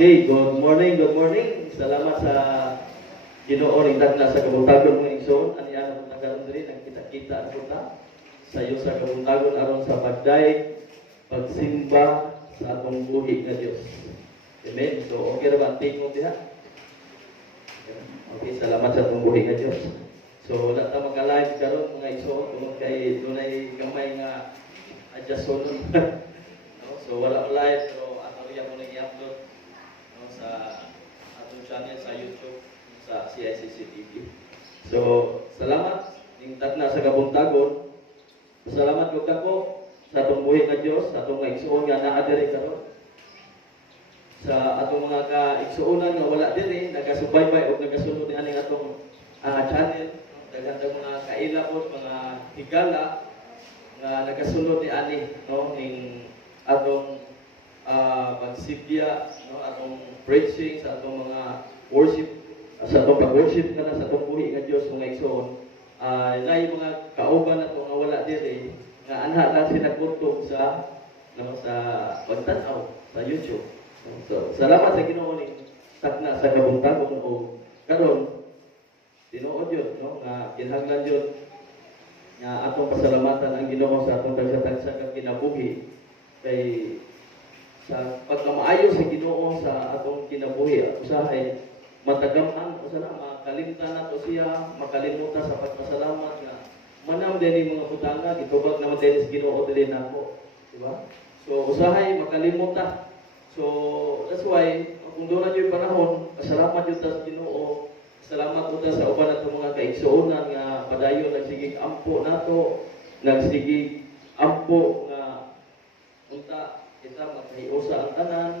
Okay, good morning, good morning. Salamat sa Ginoo ning tagna sa kabuntagon mga igsoon. Ani ana pud nagaron diri nagkita-kita na punta sa iyo sa kabuntagon aron sa pagday pagsimba sa atong buhi nga Dios. Amen. So okay ra ba ang tingog diha? Okay, salamat sa atong buhi nga Dios. So wala ta magka-live karon mga igsoon tungod kay dunay gamay nga adjustment. No? So wala live pero ato riya mo nang i-upload sa atong channel sa YouTube sa CICC TV. So, salamat ning tagna sa kabuntagon. Salamat gud ako sa atong buhi nga Dios, sa atong igsoon nga naa diri karon. Sa atong mga kaigsuonan nga wala diri, nagasubaybay o nagasunod ni aning atong channel, daghan mga kaila pod, mga higala nga nagasunod ni ani no ning atong pagsibya no atong preaching sa atong mga worship sa atong pag-worship kana sa atong buhi nga Dios mga igsoon nay mga kauban nato nga wala diri nga anha lang sila kuntog sa no sa pagtan-aw sa YouTube. So salamat sa Ginoo ning tagna sa kabuntagon o karon tinuod yun no nga kinahanglan yun nga atong pasalamatan ang Ginoo sa atong tagsa-tagsa kang kinabuhi kay sa pagkamaayo sa Ginoo sa atong kinabuhi usahay matagaman usa na makalimtan nato siya makalimutan sa pagpasalamat nga manam dinhi mga butanga gitubag naman dinhi sa Ginoo dili nako di ba so usahay makalimutan so that's why kung doon na yung panahon pasalamat yun sa Ginoo salamat po sa uban nato mga kaigsuonan nga padayon nagsigig ampo nato nagsigig ampo nga unta kita maghiusa ang tanan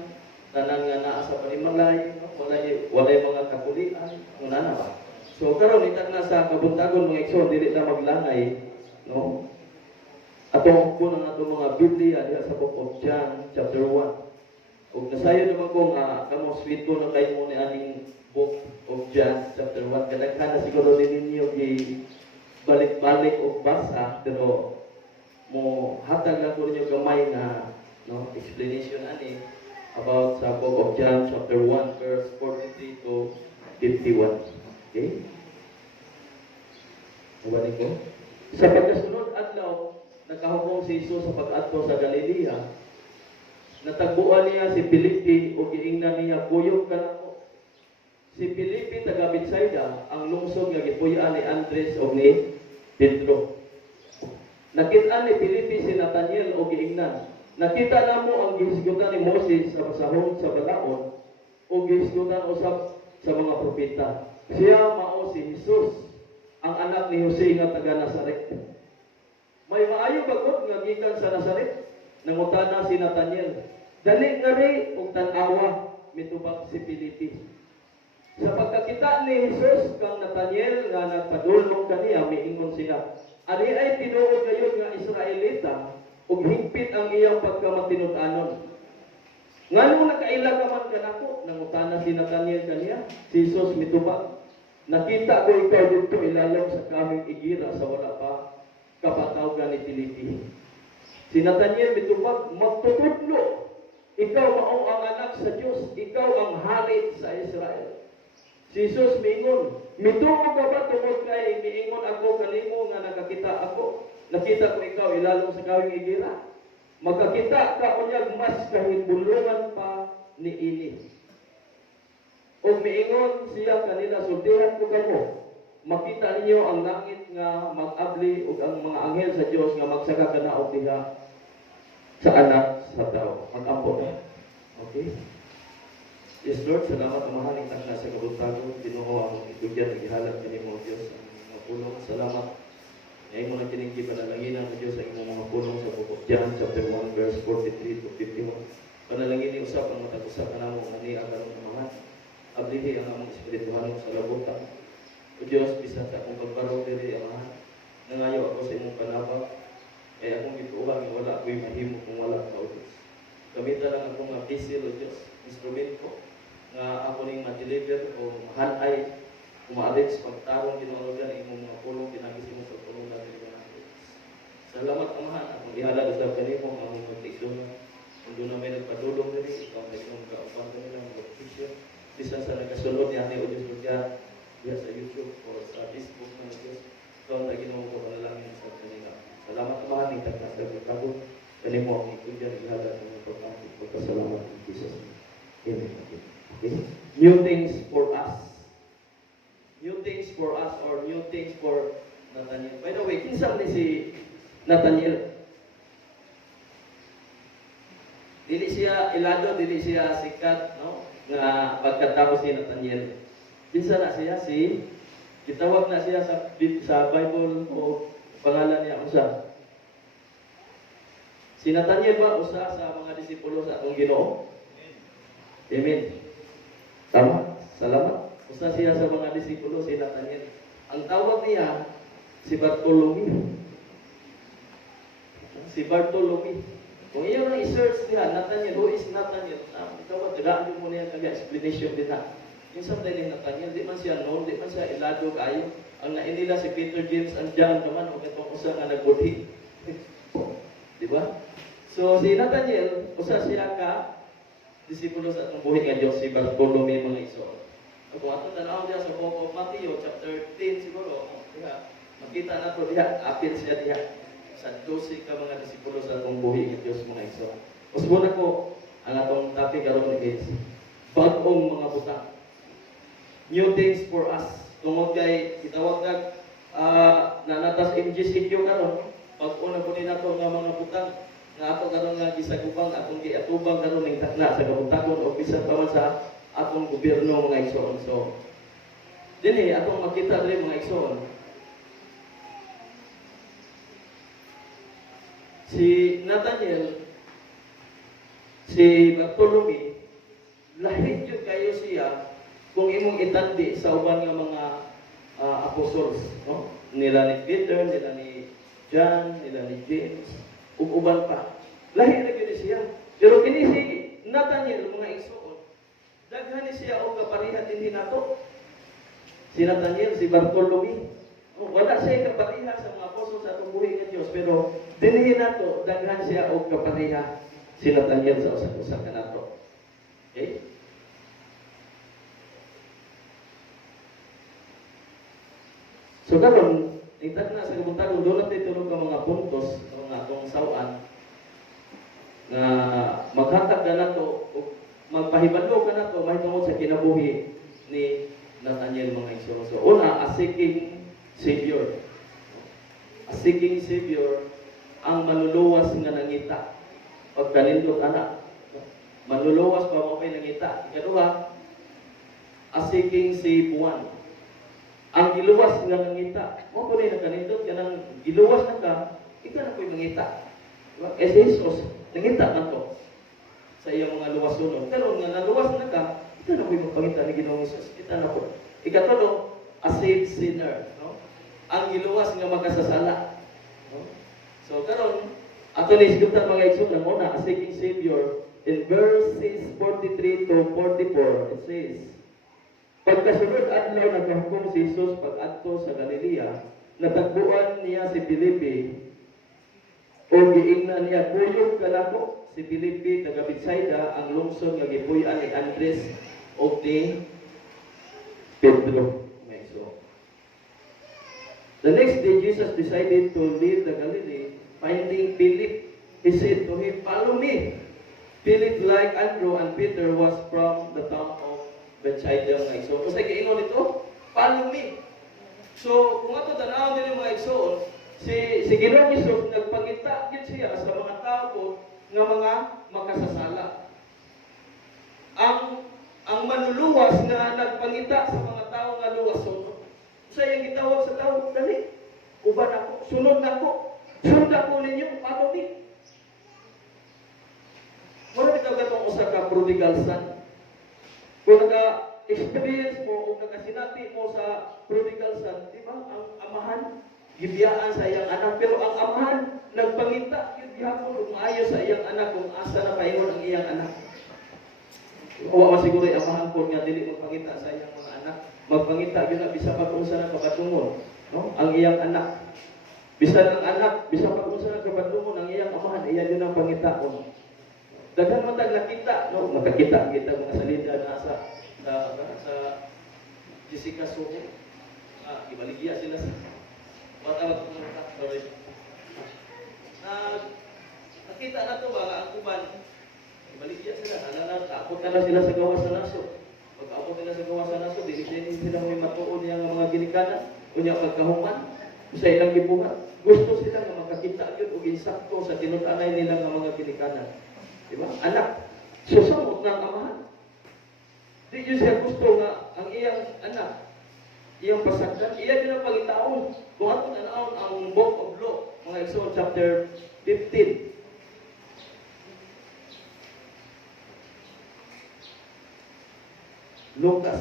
nga naa sa panimalay, no? walay mga kapulian, una na ba? So karon itag na sa kabuntagon mga igsoon dili ta maglangay, no? Atong kuno na atong mga Biblia diha sa book of John chapter 1. Ug nasayo naman ko nga kamo sweet ko na kay mo ni aning book of John chapter 1 kadaghan na siguro din ninyo gi balik-balik og basa pero mo hatag lang ko ninyo gamay na no explanation ani about sa book of John chapter 1 verse 43 to 51. Okay? Mabalik ko. Sa pagkasunod adlaw nagkahukom si Jesus sa pag-adto sa Galilea. Natagbuan niya si Felipe o giingnan niya kuyog kanako. Si Felipe taga Betsaida ang lungsod nga gipuy-an ni Andres o ni Pedro. Nakita ni Felipe si Nathanael o giingnan. Nakita namo ang gihisgutan ni Moses sa pasahon sa balaod o gihisgutan usab sa mga propeta. Siya mao si Jesus, ang anak ni Jose nga taga Nazaret. May maayo bagod nga gikan sa Nazaret, nangutana si Nathanael. Dali ngari og tan-awa mitubag si Felipe. Sa pagkakita ni Jesus kang Nathanael nga nagpadulong kaniya miingon siya, "Ari ay tinuod gayon nga Israelita." Ug higpit ang iyang pagkamatinud-anon. Ngano nakaila ka man kanako? Nangutana si Nathanael kaniya. Si Jesus mitubag, "Nakita ko ikaw dito ilalim sa kaming igira sa wala pa kapatawgan ni Felipe." Si Nathanael mitubag, "Magtutudlo, ikaw mao ang anak sa Dios, ikaw ang hari sa Israel." Si Jesus miingon, "Mituo ka ba tungod kay miingon ako kanimo nga nakakita ako? Nakita ko ikaw ilalong sa kawing igira. Magkakita ka unyag mas kahibulungan pa ni ini." O miingon siya kanila, "Sultihan ko kamo. Makita ninyo ang langit nga mag-abli ug ang mga anghel sa Dios nga magsaka kanaog diha sa anak sa tao." Mag-ampo na. Okay? Yes, Lord, salamat ang mahaling tagna sa kabuntagon. Ginoo ang itugyan igihalad kanimo Dios ang mga pulong. Salamat. Ay mo na kining panalangin ng Diyos sa imong mga pulong sa book of John chapter 1 verse 43 to 51. Panalangin ni usap ang matag-usap kanamo ani ang karong mga ablihi ang among espirituhan sa labutan. O Dios bisan ta akong pagparo diri ang nangayo ako sa imong panabag ay akong gituohan nga wala ko'y mahimo kung wala ka o Dios. Kamita lang akong mga vessel o Dios, instrumento nga ako ning ma-deliver o mahanay umaalit sa pagtarong ginawagagan imong mga pulong pinagis mo sa pulong natin ng Salamat Amahan, akong ihalad sa kanimo ang among pagtiksyon Kung doon na may nagpadulong diri, ikaw may kung kaupan ka nila, mag-picture. Isa sa nagasunod niya ni Diyos Lugya, diya sa YouTube o sa Facebook ng Diyos. Ikaw na ginawa ko panalangin sa kanila. Salamat naman, ng tagnas sa pagkago. Kani mo ang ikudyan, ihalat ng pagpasalamat ng Jesus. Amen. Okay? New things for us. New things for us or new things for Nathaniel. By the way, kinsa ni si Nathaniel? Dili siya ilado, dili siya sikat, no? Nga pagkatapos ni Nathaniel. Kinsa na siya gitawag na siya sa Bible o pangalan niya usa. Si Nathaniel ba usa sa mga disipulo sa atong Ginoo? Amen. Tama? Salamat. Usa siya sa mga disipulo si Nathaniel. Ang tawag niya si Bartolome. Si Bartolome. Kung iyo na i-search niya, Nathaniel, who is Nathaniel? Ikaw, tagaan mo na yan kaya explanation din na. Yung sa ni Nathaniel, di man siya known, di man siya ilado kayo. Ang nain nila si Peter, James, and John naman, o itong usa nga nagbudhi. Di ba? So, si Nathaniel, usa siya ka disipulo sa atong buhi nga Diyos, si Bartolome mga iso. Kung ato tanaw diya sa Book of Matthew, chapter 10 siguro, diha, makita na to diha, apil siya diha. Sa 12 ka mga disipulo sa atong buhi nga Diyos mga iso. Usbo na ko ang atong topic karon is bag-ong mga butang. New things for us. Tungod kay gitawag kag nanatas MGCQ karon, bag-o na po ni nato nga mga butang nga ato karon nga gisagubang atong giatubang karon ning takna sa kabutagon o bisan pa man sa atong gobyerno mga igsoon. So dinhi atong makita diri mga igsoon. Si Nathaniel, si Bartolome, lahi jud kayo siya kung imong itandi sa uban nga mga apostles, no? Nila ni Peter, nila ni John, nila ni James, ug uban pa. Lahi na gyud siya. Pero kini si Nathaniel mga igsoon, daghan ni siya og kaparihan dinhi nato. Si Nathaniel, si Bartolome, wala siya kaparihan sa mga apostles sa atong buhi nga Dios, pero dinhi nato daghan siya og kaparihan si Nathaniel sa usa ka nato. Okay? So karon, tingtad na sa kabuntagon, doon natin tulog ang mga puntos ng atong sawan na maghatag na nato o magpahibalo ka nato mahitungod sa kinabuhi ni Nathaniel mga igsoon. So una, a seeking Savior. A seeking Savior ang maluluwas nga nangita. Pag kanindot anak, maluluwas ba mo may nangita? Ikaduha, a seeking save one. Ang giluwas nga nangita, mo po rin nakanindot ka nang giluwas na ka, ikaw na po'y nangita. Diba? Es Jesus, nangita na to sa iyong mga luwas sunod. Pero nga naluwas na ka, ikaw na po'y magpangita ni Ginoong Jesus. Kita na po. Ikatulo, a saved sinner. No? Ang giluwas nga makasasala. No? So karon ato ni isgutan mga igsoon ng una, a seeking Savior. In verses 43 to 44, it says, pagkasunod adlaw nagkahukom si Jesus pag-adto sa Galilea, natagpuan niya si Felipe o giingnan niya kuyog kalako si Felipe taga Betsaida ang lungsod nga gipuy-an ni Andres o ni Pedro. The next day, Jesus decided to leave the Galilee. Finding Philip, he said to him, "Follow me." Philip, like Andrew and Peter, was from the town of Bethsaida. So, kung sa giingon ito, follow me. So, kung ato tanaw din mga igsoon, si Ginoong Hesus nagpangita gid siya sa mga tao ko nga mga makasasala. Ang manluluwas na nagpangita sa mga tao nga luwason. Sa iyang gitawag sa tao, dali, uban ako, sunod na ako, sunod ako ninyo, follow me. Muna bitaw katong usa ka prodigal son. Kung naka-experience mo o nakasinati mo sa prodigal son, di ba, ang amahan, gibiyaan sa iyang anak, pero ang amahan, nagpangita, gibiyaan kung maayo sa iyang anak, kung asa na paingon ang iyang anak. O siguro yung amahan po nga, dili magpangita sa iyang mga anak. Magpangita yun na bisa pa kung saan kapatungon, no? Ang iyang anak. Bisa ng anak, bisa pa kung saan kapatungon ang iyang amahan, iyan yun ang pangitaon. Daghan man tag nakita, no, makakita kita mga salida na sa Jessica Soho. Ibaligya sila sa matawag ko mga sorry. Nakita na to mga ang kuban. Ibaligya sila, takot na sila sa gawas sa naso. Pag-abot nila sa gawas sa naso, diligyan sila may matuon yang mga ginikanan, unya pagkahuman, sa ilang gibuhat. Gusto sila nga makakita yun o insakto sa tinutanay nila ng mga ginikanan. Diba? Anak, susamot ng amahan. Di yun siya gusto nga ang iyang anak, iyang pasagdan, iyan yun ang pagitaon. Kung ato nanaon ang Book of Law, mga Exodus chapter 15. Lucas.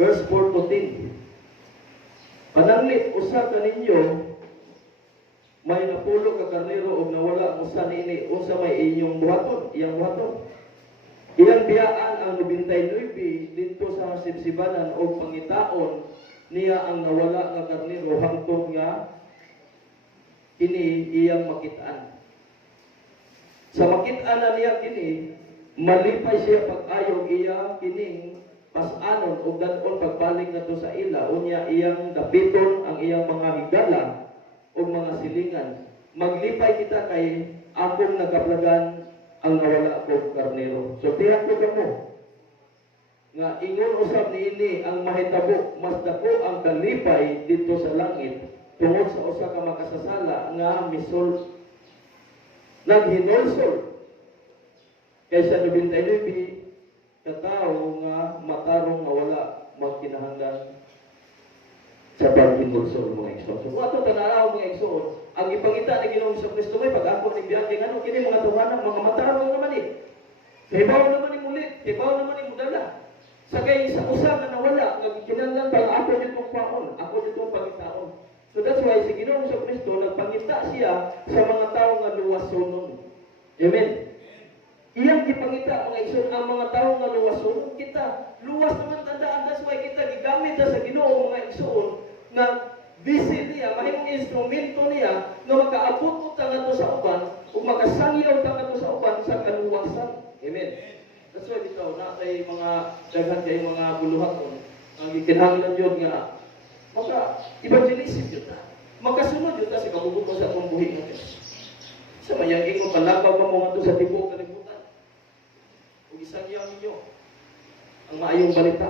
Verse 4 to 10. Pananglit usa ka ninyo may napulo ka karnero og nawala usa nini unsa may inyong buhaton, iyang buhaton. Iyang biyaan ang 99 dito sa sibsibanan og pangitaon niya ang nawala nga karnero hangtod nga kini iyang makitaan. Sa makitaan na niya kini, malipay siya pag-ayog iya kining pasanon o danon pagbalik na to sa ila, unya iyang dapiton ang iyang mga higala o mga silingan. Maglipay kita kay akong nagkaplagan ang nawala ko karnero. So tiyak ko mo nga ingon usab niini ang mahitabo mas dako ang kalipay dito sa langit tungod sa usa ka makasasala nga misol naghinolsol kaysa 99 katao nga matarong nga wala magkinahanglan sa paghinolsol mga igsoon. So ato tanaw mga igsoon, ang ipangita ni Ginoong Kristo may pag-ako ni biyahe ngano kini mga tuhanan mga matarong naman ni. Hibaw naman ni mulit, hibaw naman ni mudala. Sakay sa usa nga nawala nga kinahanglan pag ako ditong paon, ako ditong pangitaon. So that's why si Ginoong Kristo nagpangita siya sa mga tao nga luwasonon. Amen. Iyang gipangita mga igsoon ang mga tao nga luwasonon kita. Luwas naman tandaan, that's why kita gigamit sa Ginoo mga igsoon nga visit niya, mahimong instrumento niya nga makaabot ta ngadto sa uban ug makasangyaw ta ngadto sa uban sa kaluwasan. Amen. That's why bitaw na kay mga daghan kay mga buluhaton ang gikinahanglan jud nga maka-evangelism yun na. Makasunod yun na sa kabubuto sa atong buhi natin. Sa mayaging mo, palagaw pa mo sa tibok kalibutan. Kung isang iyang ninyo, ang maayong balita.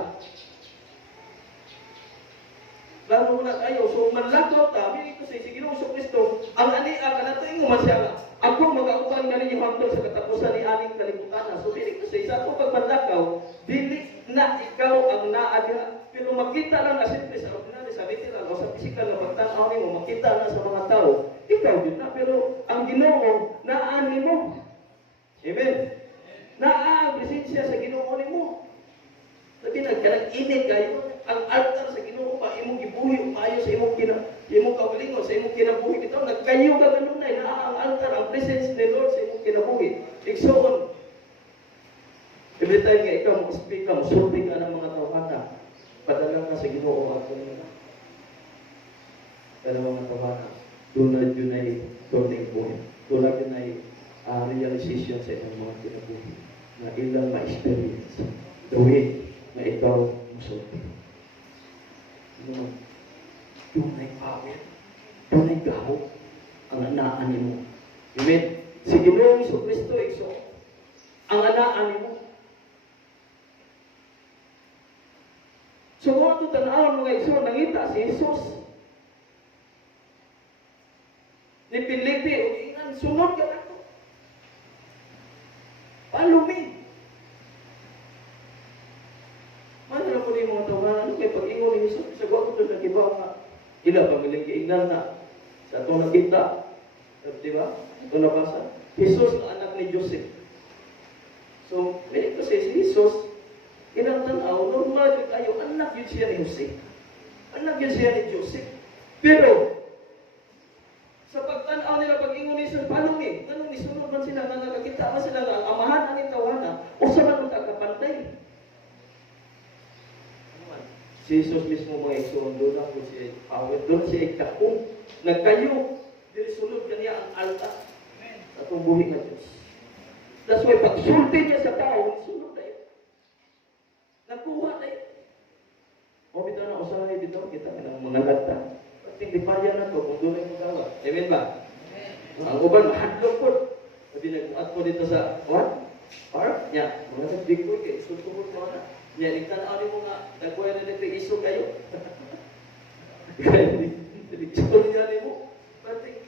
Lalo na kayo, so manlagaw ta, hindi ko sa Ginoong Kristo, ang ania ka na ito, man siya nga, ako mag-aupang na ninyo hangtod sa katapusan ni aning kalibutan. So, hindi ko sa itong pagmanlagaw, dili na ikaw ang naaga. Pero makita lang na simple sa ordinary, sa literal o sa physical na pagtanaw mo, makita na sa mga tao, ikaw din na. Pero ang Ginoo, naani mo. Amen. Naa ang presensya sa Ginoo mo. Sabi nagkanag-init kayo, ang altar sa Ginoo pa, imong gibuhi o payo sa imong kaulingon, sa imong kinabuhi. Ito, nagkayo ka ganunay, naa ang altar, ang presence ni Lord sa imong kinabuhi. Igsoon. Every time nga ikaw mag-speak ka, masulti ka ng mga tawhana, padala ka sa Ginoo ang mga pero mga tawhana, tulad yun ay turning point, tulad yun ay realization sa ilang mga kinabuhi na ilang ma-experience the way na ikaw masulti. Tunay power, tunay gahok ang anaan mo. Amen? Si Ginoong Kristo, ang anaan mo. So kung ito tanawon mga igsoon, nangita si Jesus. Ni Pilipi, ingan, sunod ka na ito. Palumi. Mana po ni mga tawanan, may pag-ingon ni Jesus, sa gwa ko ito nagibaw nga. Ila, pamiling kiingnan na. Sa ito nakita. Diba? Ito nabasa. Jesus na anak ni Joseph. So, may kasi si Jesus, inang tanaw, normal yun tayo, anak yun siya ni Jose. Anak yun siya ni Joseph. Pero, sa pagtanaw nila, pag-ingon ni Jesus, paano ni? Tanong ni sunod man sila nga nakakita, man sila nga, amahan ang tawana, o sa man magkakapantay. Si Si Jesus mismo mga igsoon, doon ako siya power, doon siya ikakong, nagkayo, dili sulod kaniya ang alta sa atong buhi nga Diyos. That's why pagsulti niya sa tao, sulod tayo. Nagkuha tayo. O bitaw na usahay dito, kita ng mga lagta. Pati di pa yan ako, kung doon ay magawa. Amen ba? Ang uban, mahadlok po. Sabi nag-uat ko dito sa, what? Park? Nya, mga sa big boy kayo, sultubot mo na. Nya, nagtanaan mo nga, nagkuha na nag-iso kayo. Nag-iso niya mo. Pati,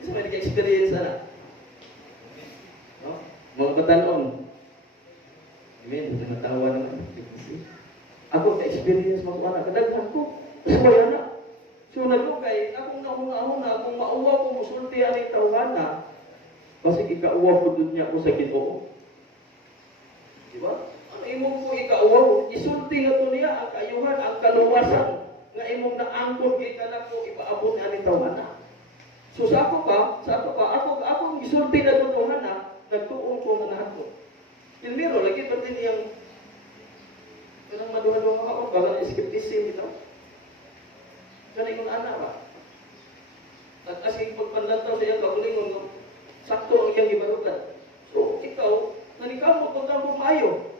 isa may nag-experience na. No? Mga batanon. Amen, natawa naman. Ako, ka-experience mo anak, kadaghan ko. Kasabay anak. So, nalugay, akong nahuna-huna, kung mauwa ko, musulti ang itawahan na, kasi ikauwa ko doon niya ako sa Ginoo. Diba? Ang imong ko ikauwa ko, isulti nga to niya ang kaayuhan, ang kaluwasan, nga imong naangkon, kita na ko, ipaabot ang itawahan na. So, sa ako akong isulti na doon na, nagtuong ko na ako. Ilmiro, lagi pa din yung kanang maduha-duha mga kapag, baga na skepticism ito. Ganun yung anak ba? At kasi pagpanlantaw sa iyang kagulingon, sakto ang iyang ibarugan. So, ikaw, nanikamot kung kamo kayo.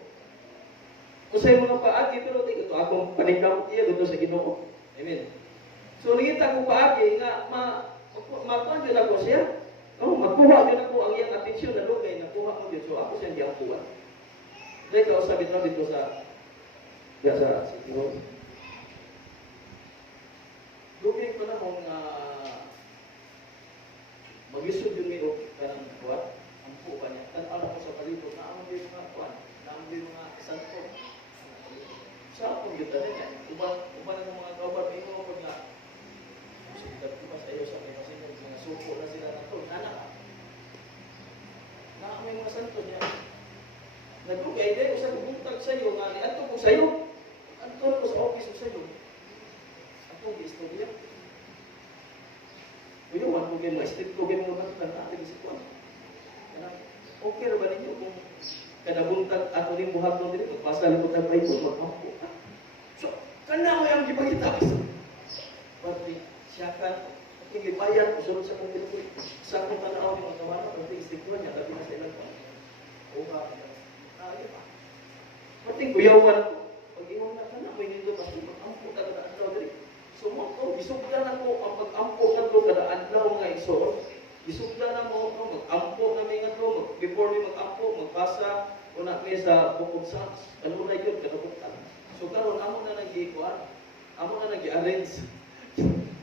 Usay mga paagi, pero ito akong panikamot iya dito sa Ginoo. Amen. So, nangita ko paagi nga, makuha din ako siya. Magkuha din ako ang iyang atensyon na lugay, nakuha mo din. So, ako siyang diyang kuha. Dahil kausapit na dito sa City Hall. Lugay ko na kung mag-isod yung miro, karang kuha, ang puka niya. Tanaw ko sa palibot, naamon din mga kuha, naamon din mga santo. Sa akong gita niya, uban ng mga kaubat, may mga pag na, sikat ko pa sa iyo sa may masinag, mga suko na sila na ito, nanak. May mga santo niya. Nagugay din, usap buntag sa iyo, nga niato ko sa iyo. Anto ko sa office ko sa iyo. Atong istorya. Uyawan ko ganyan, ma-street ko ganyan mga bata, natin si Juan. Okay ra ba ninyo kung kada buntag ato rin buhag nung dito, magpasa lang ko tayo ko, magpampo. So, kana mo yung gipakita. Pati, siya ka, lipayan, usunod sa kong ko. Sa akong tanaw yung mga kawana, pati istiktuan niya, tapi na sa ilang pa. O ka, pati kuyawan ko. Pag-iwan na ka na, may nito, pati mag-ampo ka kada adlaw dali. So mo ko, isugdan ako ang pag-ampo ka to kada adlaw nga iso. Isugdan na mo, mag-ampo na may nga to, before may mag-ampo, magbasa, o na may sa Book of Psalms. Ano na yun, kadabutan. So karon amo na nag-iikuan, amo na nag-i-arrange.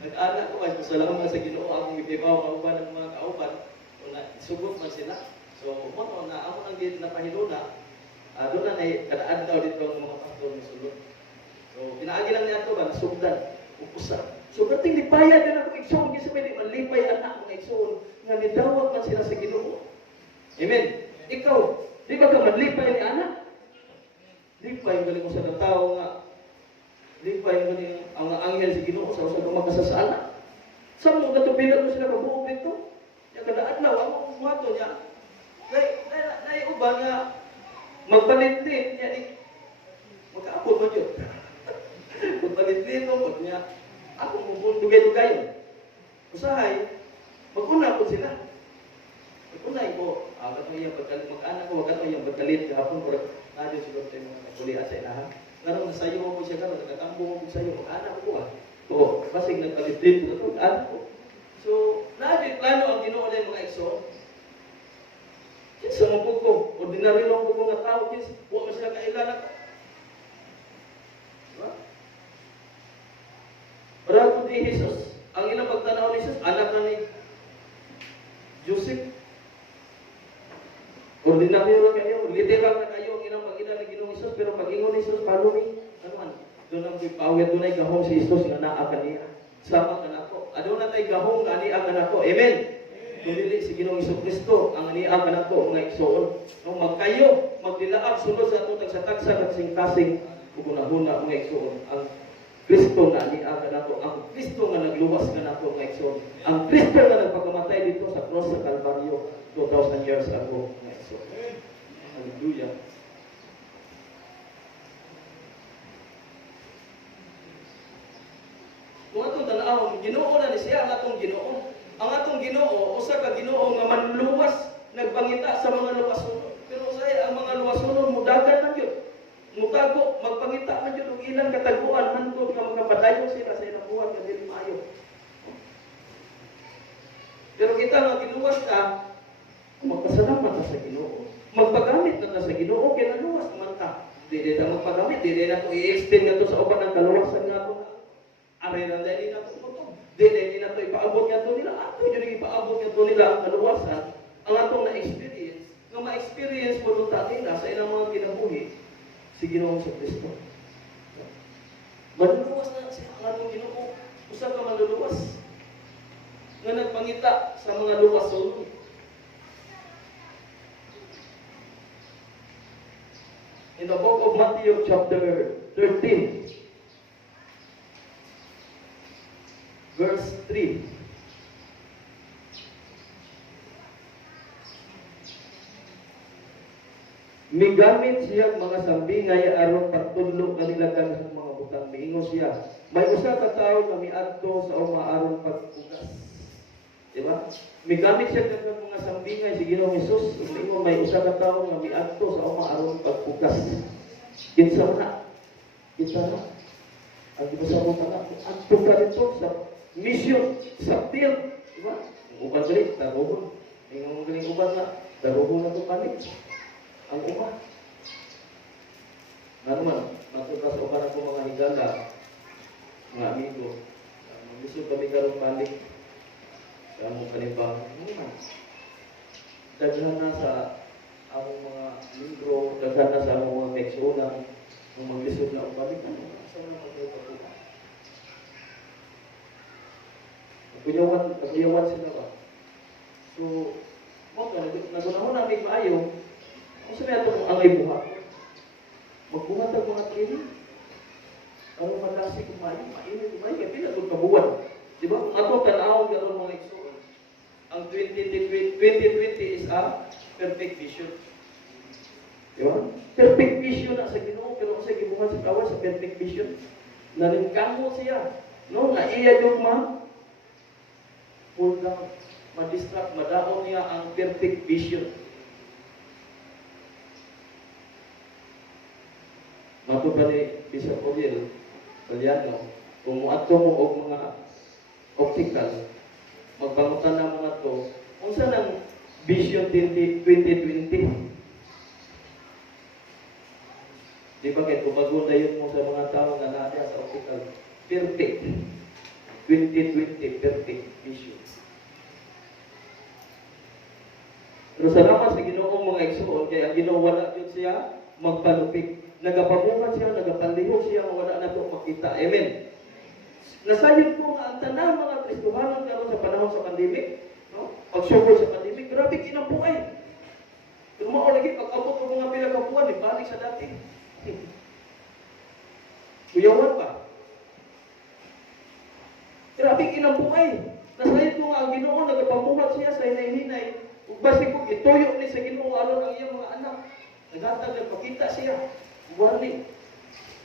Nag-anak ko, ay pasalamat sa Ginoo, akong ibibaw, kauban ng mga kauban, o na sugot man sila. So, mo na amo nang gid napahiluna, doon na kadaan daw dito ang mga pastor na sulod. So, pinaagi lang niya ito ba, nasugdan, upusan. So, kating lipaya din ako igsoon, kasi may di malipay anak mga igsoon, nga nidawat man sila sa Ginoo. Amen. Ikaw, di ba ka manlipay ni anak? Lipay, galing mo sa tao nga, lipay mo ni ang anghel sa Ginoo sa usag magkasasala. Sa mo gatubilan mo sila kabuok dito. Ya kada adlaw ang muhato niya. Nay uban nga magpalit din niya ni magkaapod mo jud. Magpalit din mo niya. Ako mo dugay-dugayon. Usahay maguna po sila. Maguna ko kato iya pagkalit mag-anak ko kato iya pagkalit gahapon pero nadyo siguro tayo mga kulihat sa ilaha. Karon nasayo mo siya karon nagkakambo mo sa iyo mag-anak ko Oo, basig nagpalit din ko ito, anak ko. So, nabi plano ang Ginoo na mga igsoon. Kinsa mo ko, ordinary lang ko nga tao, kinsa, huwag mo sila kailangan. Diba? Para kung di Jesus, ang ilang pagtanaw ni Jesus, anak na ni Joseph. Ordinary lang kayo, literal na kayo ang ilang pag-ina ni Ginoong Jesus, pero pag-ingon ni Jesus, paano ni? Ano man? Doon ang pawid, doon ay gahong si Jesus nga naakan niya. Sama ka na ako. Doon na tayo gahong nga niakan ako. Amen? Dumili si Ginoong Jesucristo ang niakan ako, mga igsoon. Nung magkayo, magdilaab, sunod sa atong tagsa-tagsa, kasing-kasing, kukunahuna, mga igsoon. Ang Kristo nga niakan ako. Ang Kristo nga nagluwas nga ako, mga igsoon. Ang Kristo nga nagpakamatay dito sa cross sa Calvario 2,000 years ago, mga igsoon. Hallelujah. panahon, Ginoo na ni siya ang atong Ginoo. Ang atong Ginoo usa ka Ginoo nga manluwas, nagpangita sa mga luwason. Pero usay ang mga luwason mudagan man gyud. Mutago, magpangita man gyud og ilang kataguan hangtod nga makapadayon sila sa ilang buhat nga dili maayo. Pero kita nga giluwas ka, magpasalamat ka sa Ginoo. Magpagamit na ta sa Ginoo kay naluwas man ta. Dili ta magpagamit, dili na to i-extend nga to sa uban ng kaluwasan nga to. Aray na dili na to mo. Dili na to ipaabot nga to nila. Ato jud ipaabot nga to nila ang kaluwasan, ang atong na-experience, nga ma-experience mo ta nila sa ilang mga kinabuhi si Ginoong Kristo. Maluluwas na siya ang atong Ginoo. Usa ka maluluwas nga nagpangita sa mga luwason. In the book of Matthew chapter 13, verse 3. Migamit siya mga sambingay aron pagtudlo kanila kanang mga butang. Miingon siya, may usa ka tawo nga miadto sa uma aron pagpugas. Diba? Migamit siya kanang mga sambingay si Ginoong Hesus. Miingon may usa ka tawo nga miadto sa uma aron pagpugas. Kinsa na? Kita na. Ang gibasabot na adto ka dito sa mission, sa field. Diba? Uban dali, taruhon. Miingon mo galing uban na, taruhon na ito palit. Ang uma. Nga naman, matutas o parang po mga higala, mga amigo, gusto kami karong balik sa among kanimbang. Daghan na sa among mga libro, daghan na sa among mga teksunan, kung maglisod na o balik, saan na magpapatuwa? Nagkuyawan sila ba? So, nagunahon namin maayo, kung sabi ito ang ay buhat, magbuhat ang mga training. Ang malasi kumain, kaya pinagod kabuwan. Di ba? Kung ato tanawag ang mga iksoon, ang 2020 is a perfect vision. Di ba? Perfect vision na sa Ginoo, pero sa gibuhat sa kawan sa perfect vision. Nalingkamo siya. No? Na iya yung pull down, ma-distract, madaon niya ang perfect vision. Mato pa ni Bishop Oriel Soliano, kung muadto mo og mga optical, magpangutan na mga to, kung saan ang Vision 2020? Di ba kahit kumagun na yun mo sa mga tao na natin sa optical, perfect. 2020, perfect vision. Pero salamat sa Ginoong mga igsoon, kaya ang Ginoo wala yun siya magpalupik. Nagapamungan siya, nagapalihog siya, wala na itong makita. Amen. Nasayod ko nga ang tanang mga Kristohanon karon sa panahon sa pandemic, no? Pagsugod sa pandemic, grabe kinabuhay. Tumao lagi, pag-abot ko mga pila ka buwan, balik sa dati. Kuyawan pa. Grabe kinabuhay. Nasayod ko nga ang Ginoo, nagapamungan siya sa hinay-hinay. Basi ko, ituyo ni sa Ginoo aron ang iyang mga anak. Naghatag na pakita siya. Warning.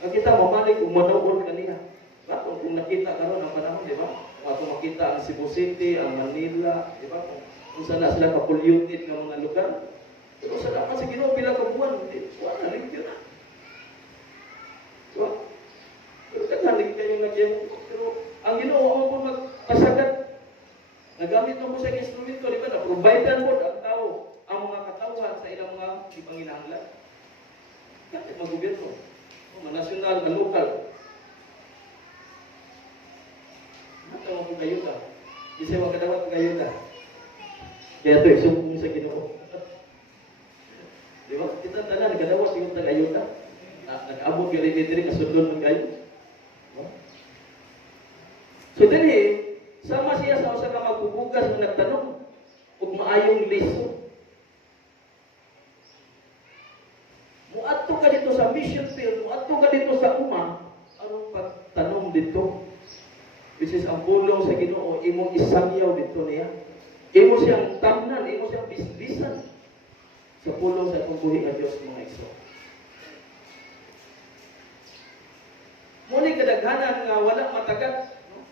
Ang kita mamalik kung manawon kaniya. Kung nakita karon ang panahon, di ba? Kung makita ang Cebu City, ang Manila, di ba? Kung saan na sila ka-polluted ng mga lugar. Pero sa dapat sa Ginoo pila ka buwan, wala rin yun na. Diba? Pero kagaling kayo nagyan. Pero ang Ginoo ang po magpasagat. Nagamit mo po sa instrumento, di ba? Na-providean mo ang tao, ang mga katawan sa ilang mga ipanginahanglan. Kahit mag-gobyerno, nasyonal, na lokal. Natawag kong kayo ka. Kasi makadawat kong kayo ka. Kaya ito, isumong sa Ginoo. Di ba? Kita tanan, nakadawat yung tagayo ka. Nag-abot yung rin kasundon ng kayo. So, dali, sama siya sa usa ka magbubugas na nagtanong ug maayong liso. Muadto ka dito sa mission field, muadto ka dito sa uma, aron pagtanong dito. Which is ang pulong sa Ginoo, imong isangyaw dito niya. Imo siyang tamnan, imo siyang bisbisan sa pulong sa itong buhi nga Diyos mga igsoon. Muli kadaghanan nga wala matagat. No?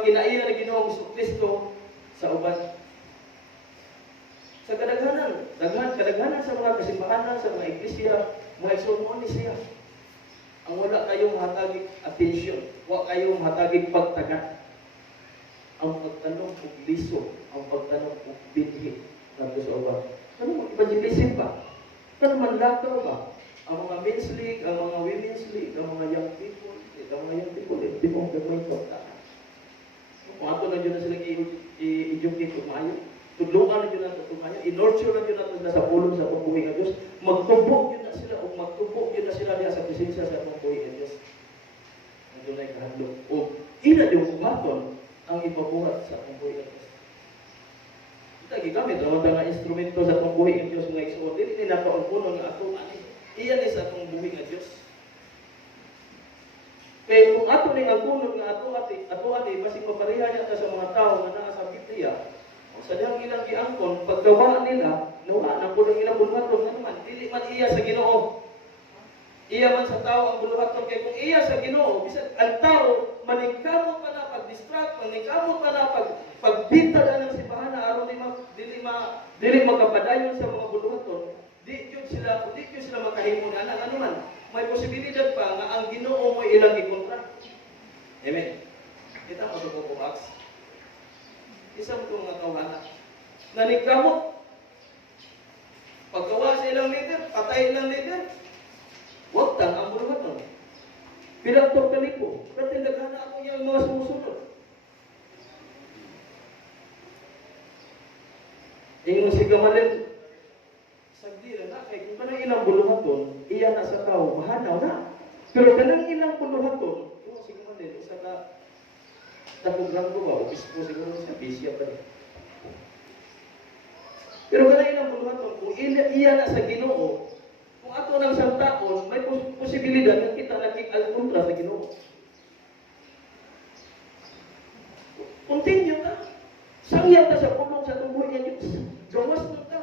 pagkinaiya ni Ginoong Kristo sa uban. Sa kadaghanan sa mga kasimbahanan, sa mga iglesia, mga igsoon ni siya. Ang wala kayong mahatagig atensyon, wala kayong mahatagig pagtagat. Ang pagtanong og liso, ang pagtanong og binhi ngadto sa uban. Ano mo evangelism ba? Ano man lakaw ba? Ang mga men's league, ang mga women's league, ang mga young people, hindi mo gagawin ko. Kung ato na dyan na sila i-educate kung maayo, tudlukan na dyan na ito maayo, in-nurture na dyan na sa pulong sa pambuhay ng Diyos, magtubok yun na sila, o magtubok yun na sila diya sa presensya sa pambuhay ng Diyos. Ang doon ay kahandlong. O ina yung kumaton ang ipabuhat sa pambuhay ng Diyos. Ito gamit naman nga instrumento sa pambuhay ng Diyos mga igsoon. Dili nila ka ang puno nga ato ani. Iyan ay sa atong buhay ng Diyos. Kaya kung ato ning ang puno nga ato ati basig mapareha niya ta sa mga tao nga naa sa Biblia. Sa dihang ilang giangkon paggawa nila nuha nang puno ilang bulhaton nga naman dili man iya sa Ginoo. Iya man sa tao ang bulhaton kay kung iya sa Ginoo bisan ang tao maningkamot pa na pag-distract, maningkamot pa na pagbitad ng simbahan aron dili makapadayon sa mga bulhaton. Di yun sila makahimo na ano man. May posibilidad pa nga ang Ginoo mo ilang ikontra. Amen. Kita mo sa Book of Acts. Isang itong nga tawhana. Nanigkamot. Pagkawa sa ilang leader, patay ilang leader. Huwag tang ang bulungan nun. Pinagtor kaliko. Pero tindaghana ako niya ang mga sumusunod. Ingong si Gamaliel, sagdira na, kaya kung kanang ilang buluhaton, iya na sa tao, mahanaw na. Pero kanang ilang buluhaton, yung sige man din, isa na takugrang ko ba, obispo siguro sa bisya pa rin. Pero kanang ilang buluhaton, kung iya na sa Ginoo, kung ato ng isang taon, may posibilidad na kita nakik-alkontra sa Ginoo. Continue na. Sangya ta sa punong sa tungkol niya Diyos. Gawas mo ta.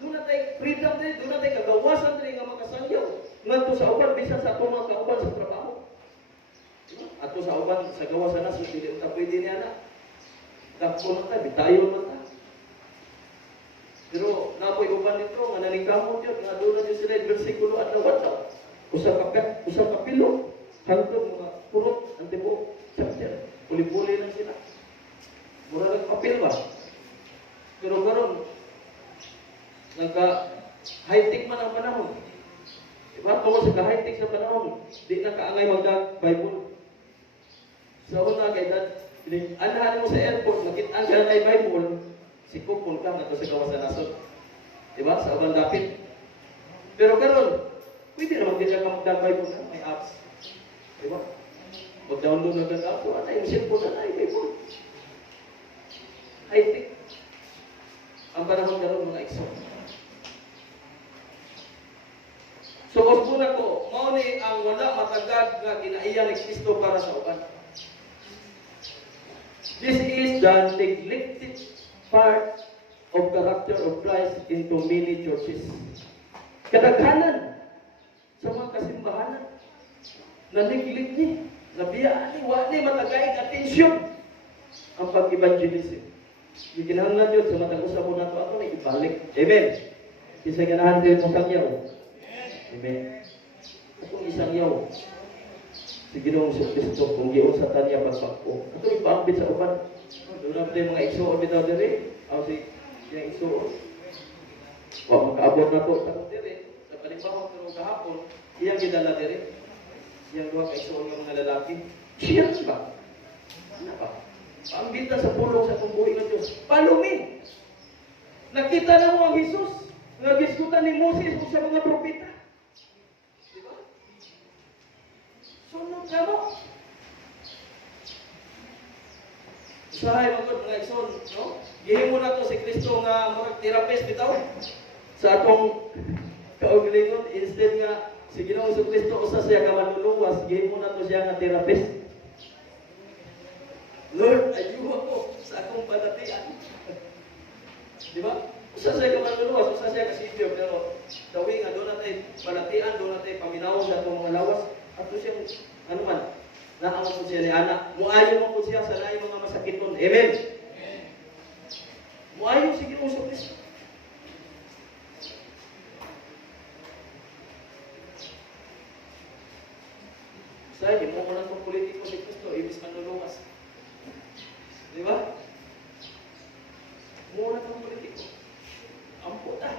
Doon na tayo freedom din, doon na tayo kagawasan din nga makasangyaw. Nganto sa uban, bisan sa atong mga kauban sa trabaho. Ato sa uban, sa gawasan na, so hindi ta pwede niya na. Dapko na ta, bitayo na ta. Pero napoy uban nito, nga naningkamot yun, nga doon na Diyos sila, versikulo at nawataw. Usa ka pilo, hangtod mga purot, antibo, chapter, puli-puli lang sila. Mura lang papel ba? Pero karon nagka-high-tech man ang panahon. Diba? Kung sa high-tech sa panahon, di na kaangay magda-Bible. So, una kay dad, anahan mo sa airport, makita ka na Bible, sikupon ka na ito sa gawa sa nasod. Diba? Sa abang dapit. Pero karon, pwede naman din lang magda-Bible na, may apps. Diba? Mag-download na ng app, ano yung cellphone na na, Bible. High-tech. Ang panahon karon mga igsoon. So, usbuna ko, mao ni ang wala matagad nga kinaiya ni Kristo para sa uban. This is the neglected part of character of Christ into many churches. Kadaghanan sa mga kasimbahanan na neglect ni, nabiyaan ni, wala ni matagay atensyon ang pag-evangelism. Yung kinahanglan yun sa matag usa mo nato ako na ibalik. Amen. Isa ganahan din mo sangyaw. Amen. Atong isang yaw. Si Ginoong Kristo kung giun sa tanya pagpako. Atong ipaambit sa uban. Doon na tayo mga igsoon bitaw diri. Aw si yung igsoon. Wa makaabot na to sa diri. Sa palimbaho pero gahapon, iyang gidala diri. Iyang duha ka igsoon nga mga lalaki. Siya ba? Ano ba? Paambitan sa pulong sa pambuhay ng Diyos. Palumi! Nakita na mo ang Jesus. Nagiskutan ni Moses o sa mga propeta. Diba? Sunod na mo. Usahay mga igsoon, no? Gihimo na to si Kristo nga marag therapist bitaw. Sa atong kaugalingon, instead nga si Ginoong Kristo usa siya ka manluluwas, gihimo na to siya nga therapist. Lord, ayuha ko sa akong balatian. Di ba? Usa siya ka manluluwas, usa siya ka Savior, pero dawi nga doon natin balatian, doon natin paminawon sa itong mga lawas. At doon siyang, ano man, Naamon po siya ni anak. Muayo mo po siya sa lain mga masakiton. Amen. Muayo si Ginoong Kristo. Sa di mo man ang politiko si Kristo, ibis manluluwas. Di ba? Muna kang politiko. Ampo ta.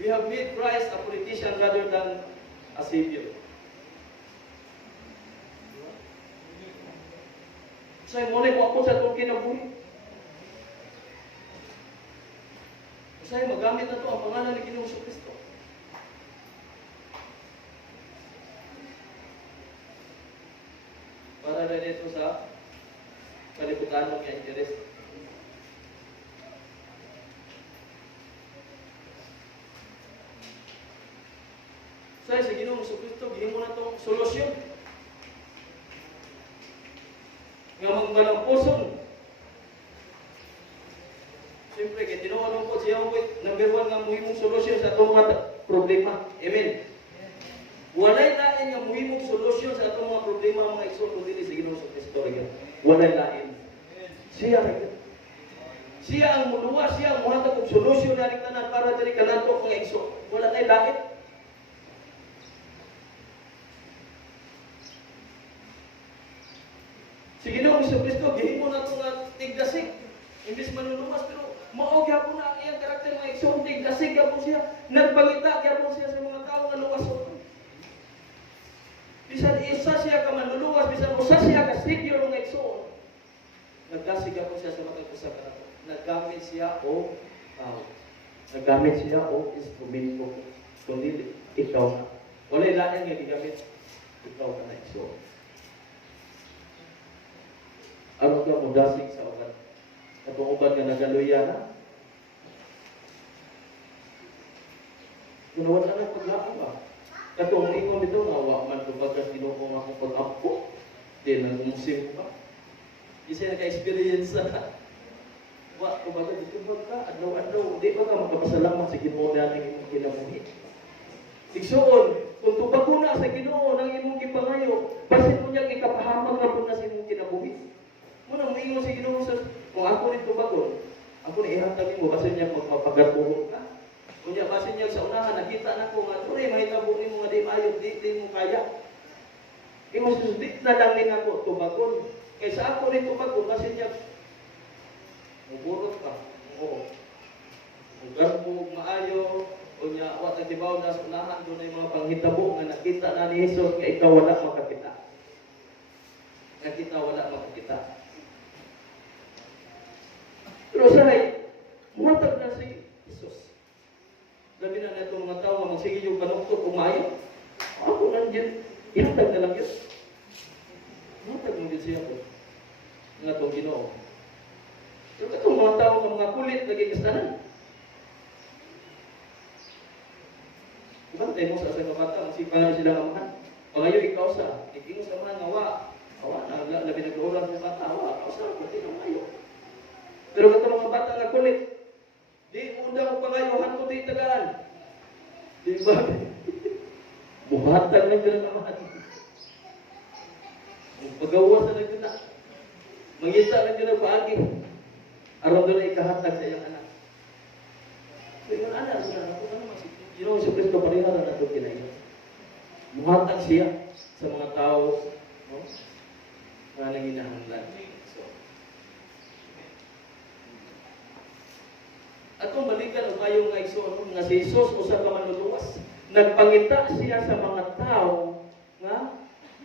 We have made Christ a politician rather than a savior. Diba? Say mo ko ako sa itong kinabuhi. Say magamit na to ang pangalan ni Ginoong Kristo. Para rin ito sa kalibutan ng interest. Sa Ginoong Kristo, gihimo na itong solusyon. Nga magbalang puson. Siyempre, kaya tinuwalong po siya number 1 nga muhimong solusyon sa itong mga problema. Amen. Walay lain nga muhimong solusyon sa itong mga problema mga igsoon kung dili sa Ginoong Kristo. Walay lain. Siya ang muluwa, siya ang muhatag og solusyon na tanan para diri kanato mga igsoon. Wala tay lain. Si Ginoong Kristo gihimo na ito nga tigdasig. Imbis manuluwas, pero mao gyapon na ang iyang karakter mga igsoon, tigdasig gyapon siya. Nagpangita gyapon siya sa mga tao nga luwason. Bisan isa siya ka manluluwas, bisan usa siya ka savior mga igsoon. Nagdasig gyapon siya sa mga usa ka nato. Naggamit siya o tao. Naggamit siya o instrumento. Kundi ikaw na. Wala lain nga gigamit. Ikaw ka na igsoon. Ano ka mo dasig sa uban? Katong uban nga nagaluya na? Ginawa na paglaan ba? Katong ingon dito nga, wa man ito pagkas Ginoo nga akong pag-ampo. Di na umusim ba? Di siya naka-experience na. Wa, kumbaga dito ba ka? Adlaw-adlaw. Di ba ka magpapasalamat sa Ginoo na ng imong kinabuhi? Igsoon, kung tubago na sa Ginoo ng imong kipangayo, basin mo niyang ikapahamag na po na sa imong kinabuhi. Muna mo ingon si Ginoo sa kung ako nito bagon, ako na ihatag mo basin niya magpapagabuhon ka. Kunya basin niya sa unahan nakita na ko nga tuloy mahitabo nimo nga di maayo di mo kaya. Imo susdit na lang ning ako tubagon. Kaysa ako nito bagon basin niya muburot ka. Oo. Garbo maayo kunya wa ta tibaw na sa unahan dunay mga panghitabo nga nakita na ni Hesus nga ikaw wala makakita. Nakita wala makakita. Pero sahay, muhatag na si Jesus. Labi na na itong mga tao nga magsige yung panuktok umayo. Ako nandiyan, ihatag na lang yun. Muhatag mo din siya ko. Nga itong Ginoo. Pero itong mga tao nga mga kulit, nagkikistanan. Ibang tayo mo sa asang kapata, ang sipahan sila kamahan. Pangayo ikaw sa, ikingo sa mga ngawa. Awa, labi nag-uulan sa bata, awa, kausa, pati ng mayo. Pero ito mga bata nga kulit. Di undang ko pangayuhan ko di tagaan. Di ba? Buhatan lang ka naman. Pagawas na lang na. Mangita lang ka na paagi. Araw doon na ikahatag sa iyong anak. So yung anak, ako na naman. Ginoong Kristo parihara na ito kinayon. Buhatan siya sa mga tao. No? Na nanginahanglan. Atong balikan o kayo nga igsoon nga si Jesus usa ka manluluwas. Nagpangita siya sa mga tao nga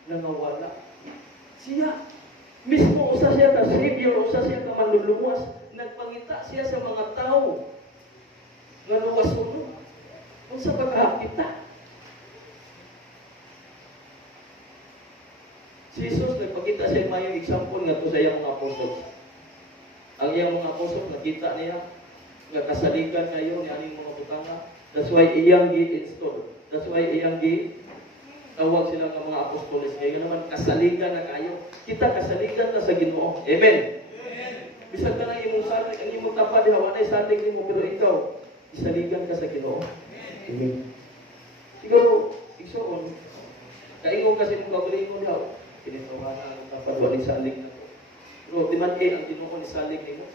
nangawala. Siya mismo usa siya ka savior, usa siya ka manluluwas. Nagpangita siya sa mga tao nga luwason. Unsa pagkakita? Si Jesus nagpakita sa mayong example nga to sa iyang mga apostol. Ang iyang mga apostol nakita niya nga kasaligan kayo ni aning mga butanga. That's why iyang gi-install. That's why iyang tawag sila ng mga apostoles. Kaya naman kasaligan na kayo. Kita kasaligan na sa Ginoo. Amen. Bisag ka na imong salig, ang imong tapad hawa na salig nimo pero ikaw isaligan ka sa Ginoo. Amen. Siguro igsoon. Kaingon kasi mong kagalingon daw. Kinitawanan ang kapadwa ni salig na to. Pero di man kayo ang Ginoo ni salig nimo.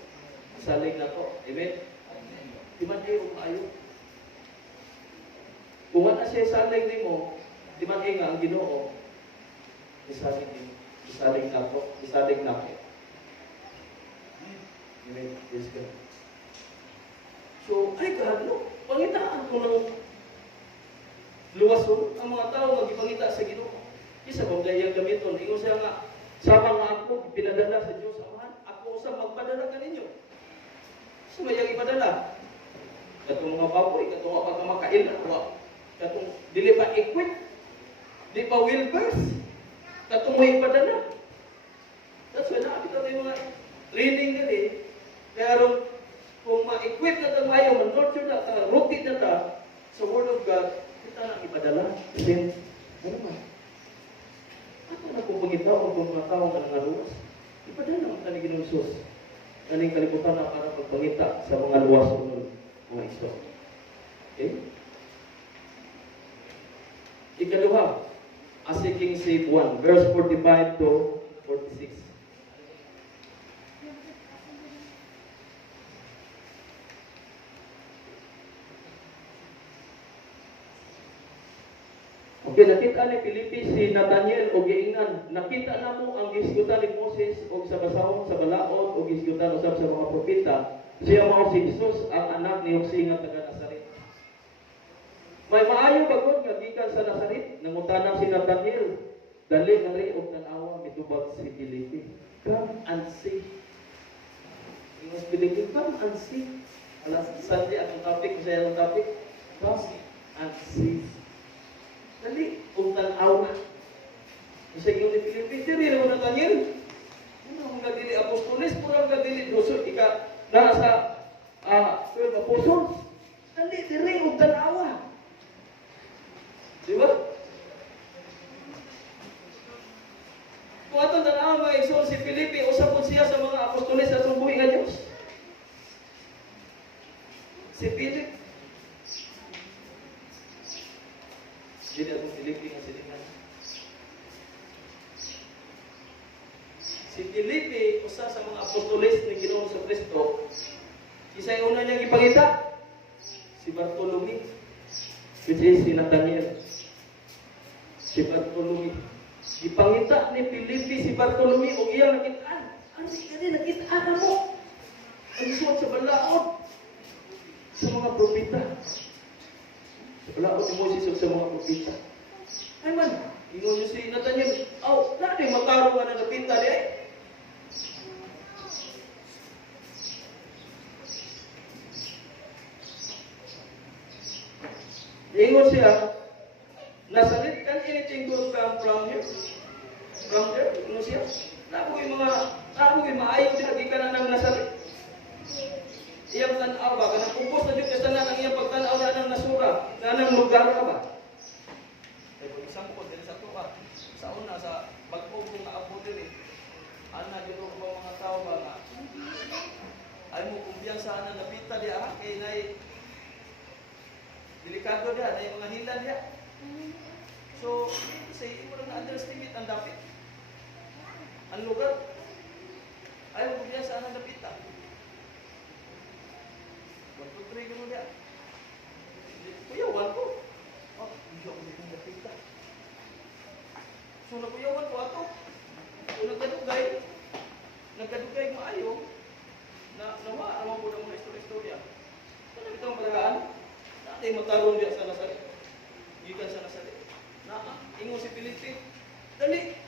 Salig na to. Amen? Di man kayo maayo. Kung wala siya salig nimo, di man kayo nga ang Ginoo ni salig nimo. Isalig na to. Isalig na to. Amen? Yes, God. So, ay kahadlo. Pangitaan ko ng luwason ang mga tao magipangita sa Ginoo. Isa kung dayang gamiton, ingon siya nga, sama nga ako, pinadala sa Diyos Amahan, ako sa magpadala ka ninyo. So, mayang ipadala. Katong mga baboy, katong mga makail, katong dili pa equip, di pa wilbers, katong may ipadala. That's why nakakita tayo mga training nila eh. Kaya kung ma-equip na tayo mayo, ma-nurture na tayo, routine na tayo sa Word of God, kita na ipadala. Then, ano man? Ako na kung pagitaw kung mga tao na nangaluwas, ipadala ang kanig ng Isus. Kaning kalibutan na para magpangita sa mga luwas ng mga iso. Okay? Ikaduha, as King save 1, verse 45 to 46. Okay, nakita ni Filipe si Nathaniel o giingnan. Nakita na mo ang gisgutan ni Moses o sa basahon sa balaod o gisgutan usab sa mga propeta. Siya mao si Jesus ang anak ni Jose nga taga Nazaret. May maayo bagod nga gikan sa Nazaret. Nangutana si Nathaniel, dali nga ri og tan-awa mitubag si Filipe. Come and see. Ingon Filipe, come and see. Alas Sunday atong topic sa atong topic. Come and see. Dali, kung tan-aw. Sa inyo ni Filipe, dili naman Nathaniel. Ano ang nagdili apostoles, pura ang nagdili dosol, ika na sa 12 apostles. Dali, dili, kung tan-awa. Di ba? Kung atong tan-awa, mag-exol si Filipe, usapon siya sa mga apostoles sa sumbuhi nga Diyos. Si Philip, jadi ako Filipe nga silingan. Si Filipe, usa sa mga apostoles ni Ginoong sa Kristo, isa yung una niyang ipangita, si Bartolome, which is si Nathaniel. Si Bartolome. Ipangita ni Filipe si Bartolome, o iyang nakitaan. Ano kasi nakitaan mo? Ang suot sa balaod sa mga propeta. Wala ko si Moses sa mga propeta. Ay man, ingon niyo si Nathaniel, natin magkaroon nga na napita di ay. Ingon siya, Nazaret, can anything good come from here? From there? Ingon siya, nabuhi maayo din lagi ka na ng Nazaret. Iyang tan-aw ba? Kanang kupos na dito sa tanan ang iyang pagtanaw na ng nasura, na ng lugar ka ba? Ay, kung isang po, din sa tuwa, sa una, sa bagpog kong naabot din eh. Ana, dito ko ba mga tao ba nga? Ay mo kumpiyansa na napita diya, kay na'y delikado diya, na'y mga hilan diya. So, say, mo lang na-underestimate ang dapit. Ang lugar, ay mo kumpiyansa na napita. Magputri ko mo diya. Kuyawan ko. Hindi ako dito napita. So, nakuyawan ko ato. So, nagkadugay maayo, nawa, naman po na mga istorya-istorya. Ano ito ang palagaan? Natin matarong diya sa Nazaret. Gikan sa Nazaret. Ingon si Filipe, dali.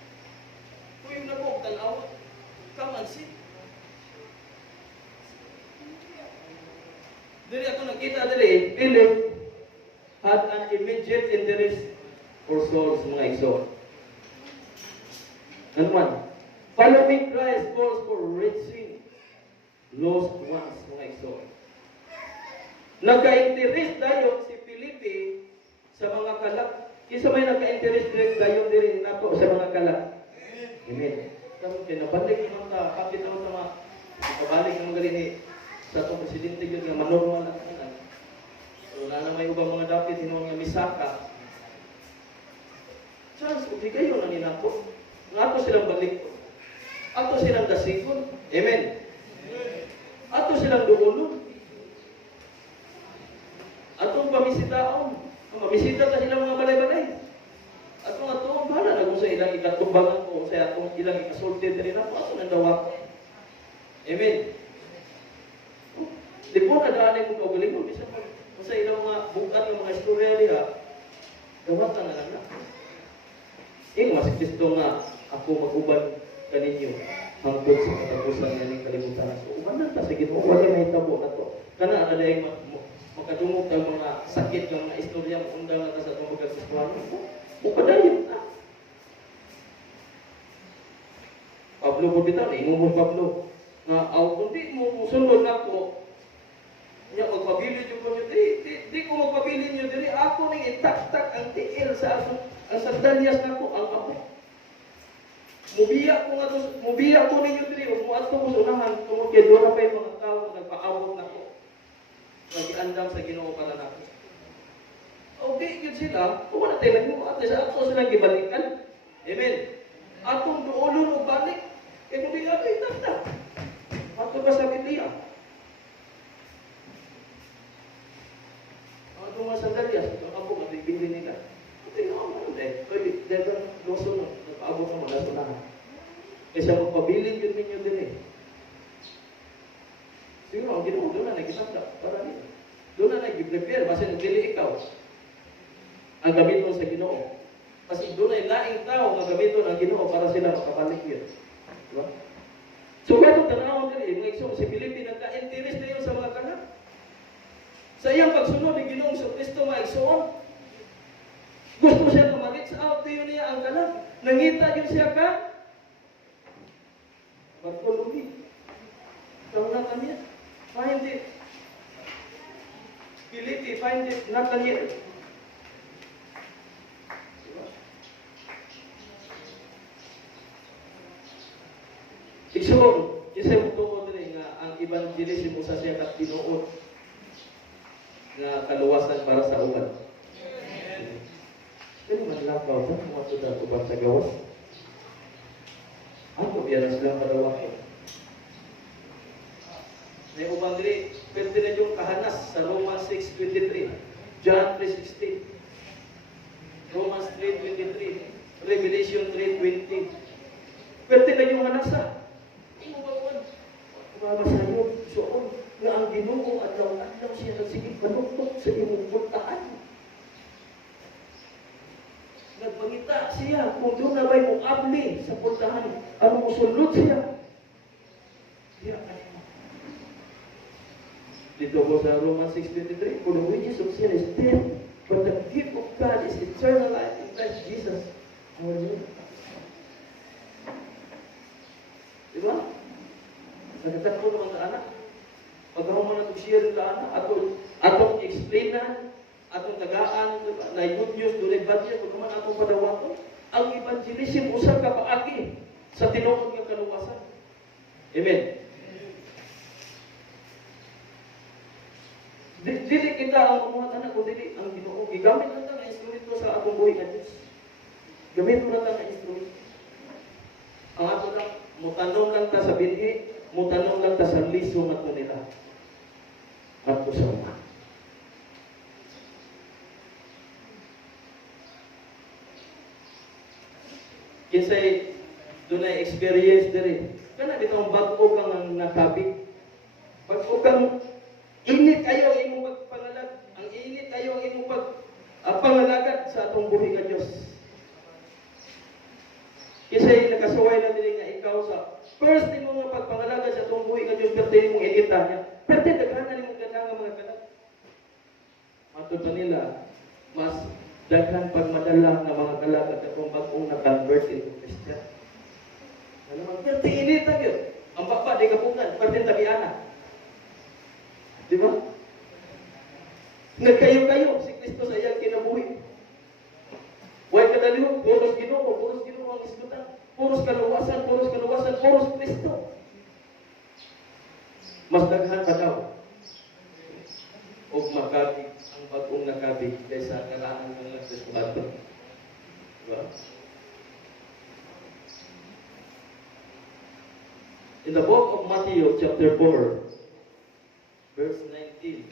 Kuyong na po, tanaw. Come and see. Dili ako nakita dili, Philip had an immediate interest for souls, mga igsoon. And one, following Christ calls for reaching lost ones, mga igsoon. Nagka-interest dayon si Filipe sa mga kalak. Isa may nagka-interest dayon diri nato sa mga kalak. Amen. Karon kinabalik naman ta, kapit naman ta kabalik naman gali ni sa itong presidente yun nga manormal na kanan. So, na may ubang mga dapit, hinong nga misaka. nako. Nga ato silang balik. Ato silang dasigon. Amen. Ato silang duulon. Atong pamisitaon. Mamisita ta silang mga balay-balay. Atong bahala na kung sa ilang ikatubangan ko, sa atong ilang ikasulti rin ako, ato nang dawa ko. Amen. Di po kadaanin mo kaugaling mo, bisa mo. Kung sa ilang mga bukat ng mga istorya niya, gawat na lang na. Ing mas Kristo nga, ako mag-uban kaninyo, hangtod sa katapusan nga ng kalimutan. So, uban na ta, sige mo, wala na itabo na to. Kana, ada yung makadungog ng mga sakit ng mga istorya, undang na sa itong magkasustuhan mo. Mupadayon na. Pablo po bitaw, ingumong Pablo. Nga, kundi mo sunod na ako, niya magpabilin nyo po nyo, di ko magpabilin nyo, dili ako nang itak-tak ang tiil sa ako, ang sandalyas na ko, ang ako. Mubiya ko ninyo dili, mo ato ko sa unahan, tungkol kaya doon na pa yung mga tao na nagpaabot na ko. Mag-iandam sa Ginoo para na ko. Okay, yun sila, kung wala tayo mo, at sa ato silang gibalikan. Amen. Atong duulon o balik, kaya kung di nga kayo itak-tak. Ato ba sa Biblia? Ang mga sandalyas, ito ang ako, mabibili nila. Ito yung ako, pwede, dahil loso na, nagpaabot na mga sunahan. Kasi magpabilin yun ninyo din eh. Siguro, ang Ginoo, doon na nag-isakta, para nila. Doon na nag-prepare, basta nagpili ikaw. Ang gamiton sa Ginoo. Kasi doon ay laing tao na gamiton ang Ginoo para sila makabalik yun. Diba? So, kaya tanawang dili, mga iso, si Filipe nagka-interest na yun sa mga kanak. Sa iyang pagsunod ni Ginoong sa Kristo, mga isoon, gusto siya na ma-reach out to yun niya ang kanak. Nangita yun siya ka, Bartolome. Kaunan niya. Find it. Filipe, find it. Nathaniel. Igsoon, isa mo tuod rin nga ang evangelism sa siya kat tinuod nga kaluwasan para sa uban. Kaya manlakaw sa mga tuda uban sa gawas. Ako biya na silang padawakin. May uban diri, pwede na yung kahanas sa Romans 6:23, John 3:16, Romans 3:23, Revelation 3:20. Pwede na yung hanasa. Mamasayod, soon, nga ang Ginoo adlaw-adlaw siya nagsigig panuktok sa imong puntaan. Nagpangita siya kung doon na ba'y mong abli sa puntahan, ano mo sulod siya. Siya kayo. Dito po sa Romans 6:23, for the wages of sin is death, but the gift of God is eternal life in Christ Jesus, our Lord. Diba? Nagtatag ko naman sa anak. Pagkahuman na siya rin sa anak, atong explainan, atong tagaan, na good news, doon bad news, pagkaman atong padawato, ang evangelism usap ka paagi sa tinuod ng kaluwasan. Amen. Dili kita ang mga anak ko, dili ang Ginoo. Gigamit lang ang instrumento sa atong buhay nga Diyos. Gamit mo lang ang instrumento. Ang ato lang, mutanong lang ta sa binhi, mutanong lang ta sa liso nga ito nila. At po sa uma. Kinsay, doon ay experience na rin. Kana bitong bago kang nakabig. Bago kang init kayo ang imong pagpangalag. Ang init kayo ang imong pangalagat sa atong buhay nga Diyos. Kinsay nakasuway na din nga ikaw sa first thing mo nga pagpangalaga sa itong buhay nga Diyos, pwede mong inita niya. Pwede daghan na mong ganda nga mga kanak. Matod pa nila, mas daghan pagmadala ng mga kalagat at kung bagong na-convert into Christian. Ano man, pwede inita yun. Ang bapa, di kapungan, pwede tabiana. Di ba? Nagkayo-kayo, si Kristo sa iyang kinabuhi. Huwag kadaliw, puros Ginoo ang isgutan. Puros kaluwasan, puros Kristo. Mas daghan pa daw. O makabig, ang bagong nakabig kaysa karaan ng nagsusubato. Diba? In the book of Matthew, chapter 4, verse 19.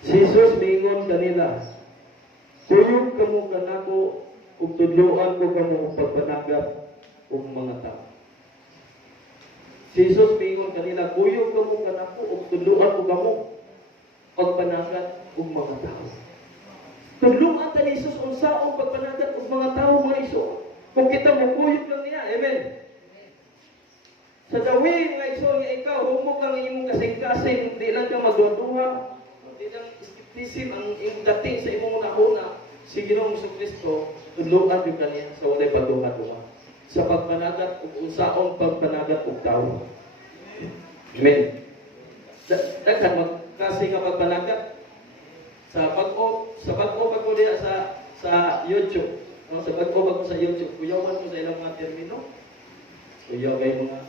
Si Jesus mingon kanila, kuyog kamo kanako ug tudloan ko kamo og pagpanagap og mga tao. Si Jesus mingon kanila, kuyog kamo kanako ug tudloan ko kamo pagpanagat og mga tao. Tudloan ta ni Jesus unsaon pagpanagat og mga tao mga iso. Kung kita mo kuyog lang niya, amen. Sa dawin nga iso nga ikaw humog ang imong kasing-kasing, di lang ka magduduha, di lang skepticism ang imong dating sa imong una si Ginoong Jesucristo, tudloan gyud kaniya sa walay pagduha-duha. Sa pagpanagat ug unsaon pagpanagat og tao. Amen. Daghan magkasi nga pagpanagat sa pag-o pag diha sa YouTube. No, sa pag-o pag sa YouTube, kuyawan ko sa ilang mga termino. Kuyaw kay mga